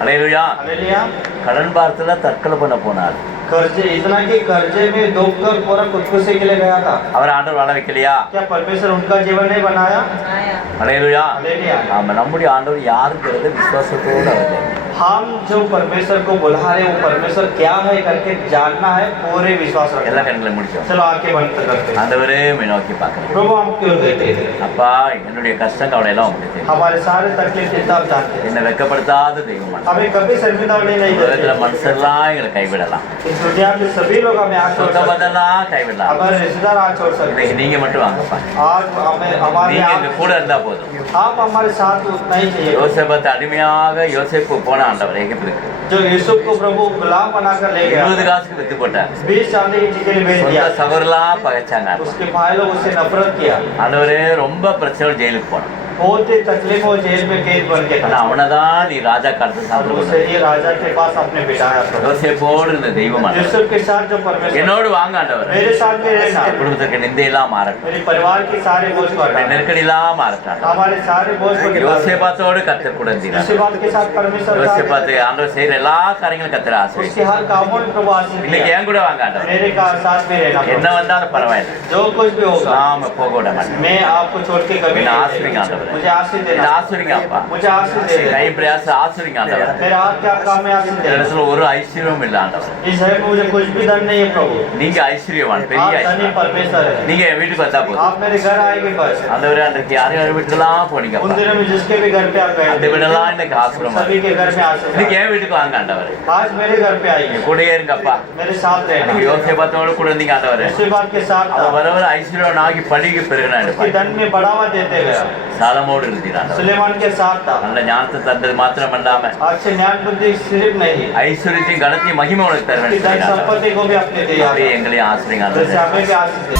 ஹalleluya. हालेलुया। கடன் பாரத்துல தற்கொலை பண்ண போனார். कर्जे इतना कि कर्जे में डूब कर पूरा खुदकुशी के लिए गया था। அவர் ஆண்டவர் வாழ வைக்கலையா? क्या परमेश्वर उनका जीवन नहीं बनाया? आया। ஹalleluya. हालेलुया। ஆமா, நம்முடைய ஆண்டவர் யாருங்கிறத விசுவாசத்தோட அவர் हम जो परमेश्वर को बुला रहे हैं वो परमेश्वर क्या है करके जानना है, पूरे विश्वास எல்லா रखना है। கண்களை முடிச்சோம். चलो आके बंद करते हैं। ஆண்டவரே உம்மை நோக்கி பார்க்கிறேன். प्रभु हम क्यों देते हैं? அப்பா, என்னுடைய கஷ்டம் கவலை எல்லாம் உங்களுக்கு தெரியும். हमारे सारे तकलीफ चिंता आप जानते हैं। என்னை வெட்கப்படுத்தாத தெய்வம். हमें कभी शर्मिंदा होने नहीं உலகத்துல देते। மனுஷர்லாம் எங்களை கைவிடலாம், इस दुनिया में सभी लोग हमें आज छोड़ சொந்த सकते हैं, பந்தெல்லாம் கைவிடலாம். हमारे रिश्तेदार आज छोड़ सकते இன்னைக்கு हैं। நீங்க மட்டும் வாங்கப்பா. आज हमें हमारे நீங்க எங்க கூட இருந்தா போதும். आप हमारे साथ उतना ही चाहिए। யோசேப்பை அடிமையாக யோசேப்பு போன ஆண்டவர் எகிப்துக்கு जो यूसुफ को प्रभु गुलाम बनाकर ले गया, 20 காசுக்கு வித்து போட்டார். 20 चांदी की चीजें बेच சொந்த दिया, சகோதரலாம் பகைச்சாங்க. उसके भाई लोग उससे नफरत किया। ஆண்டவரே ரொம்ப பிரச்சனை ஜெயிலுக்கு போனோம். बहुत ही तकलीफ और जेल में कैद बन के ஆனா था அவனை தான் நீ ராஜா கடத்த और சாப்பிட उसे ये राजा के पास आपने बिठाया प्रभु யோசேப்போடு இந்த தெய்வம் ஆண்டவர். यूसुफ के साथ जो परमेश्वर என்னோடு வாங்க ஆண்டவர். मेरे साथ भी रहना குடும்பத்திற்கு நிந்தையெல்லாம் மாறட்டும், मेरे परिवार के सारे बोझ को हटाना நெருக்கடியெல்லாம் மாறட்டும். हमारे सारे बोझ को निकालना யோசேப்பாத்தோடு கத்தர் கூட இருந்தார். यूसुफ के साथ परमेश्वर का யோசேப்பாத்து ஆண்டவர் செய்யற எல்லா காரியங்களும் கத்தர் ஆசீர்வதித்தார். उसके हर कामों में प्रभु आशीष இன்னைக்கு दिया என் கூட வாங்க ஆண்டவர். मेरे का साथ भी रहना என்ன प्रभु வந்தாலும் பரவாயில்லை, जो कुछ भी होगा நாம போக விட மாட்டோம். मैं आपको छोड़ के कभी बिना नहीं आशीर्वाद जाऊंगा। आंदवर। मुझे आशीष என்ன देना ஆசீர்வதிங்க அப்பா. मुझे आशीष दे देना। கை பிரயாச ஆசீர்வதிங்க ஆண்டவர். मेरा हाथ क्या काम में आशीष இந்த देना இடத்துல ஒரு ஐஸ்வர்யமும் இல்ல ஆண்டவர். इस घर में मुझे कुछ भी धन नहीं है प्रभु நீங்க ஐஸ்வர்யவான், பெரிய आप धनी ஐஸ்வர்யம். परमेश्वर है நீங்க என் வீட்டுக்கு வந்தா போதும். आप मेरे घर आएंगे बस ஆண்டவரே அன்றைக்கு யார் யார் வீட்டுக்கெல்லாம் போனீங்க उन அப்பா. दिनों में जिसके भी घर पे आप गए அந்த வீடெல்லாம் இன்னைக்கு ஆசீர்வாதமா सभी இருக்கு. के घर में आशीष இன்னைக்கு आए। என் வீட்டுக்கு வாங்க ஆண்டவர். आज मेरे घर पे आइए கூடயே இருங்கப்பா. मेरे साथ இன்னைக்கு रहना யோசேப்பாத்தோடு கூட இருந்தீங்க ஆண்டவர். उसी बात के साथ அவர் வர வர ஐஸ்வர்யவன் ஆகி பழிக்கு பெருகினா उसके धन में बढ़ावा देते गया சாலமோடு இருந்தார். सुलेमान के साथ था நல்ல ஞானத்தை தந்தது மாத்திரம் அல்லாம अच्छे ज्ञान बुद्धि सिर्फ नहीं ஐஸ்வர்யத்தையும் கனத்தையும் மகிமை உனக்கு தர कि धन வேண்டும். संपत्ति को भी अपने दिया அப்படியே எங்களையும் ஆசிரியங்க जैसे हमें भी आशीष दे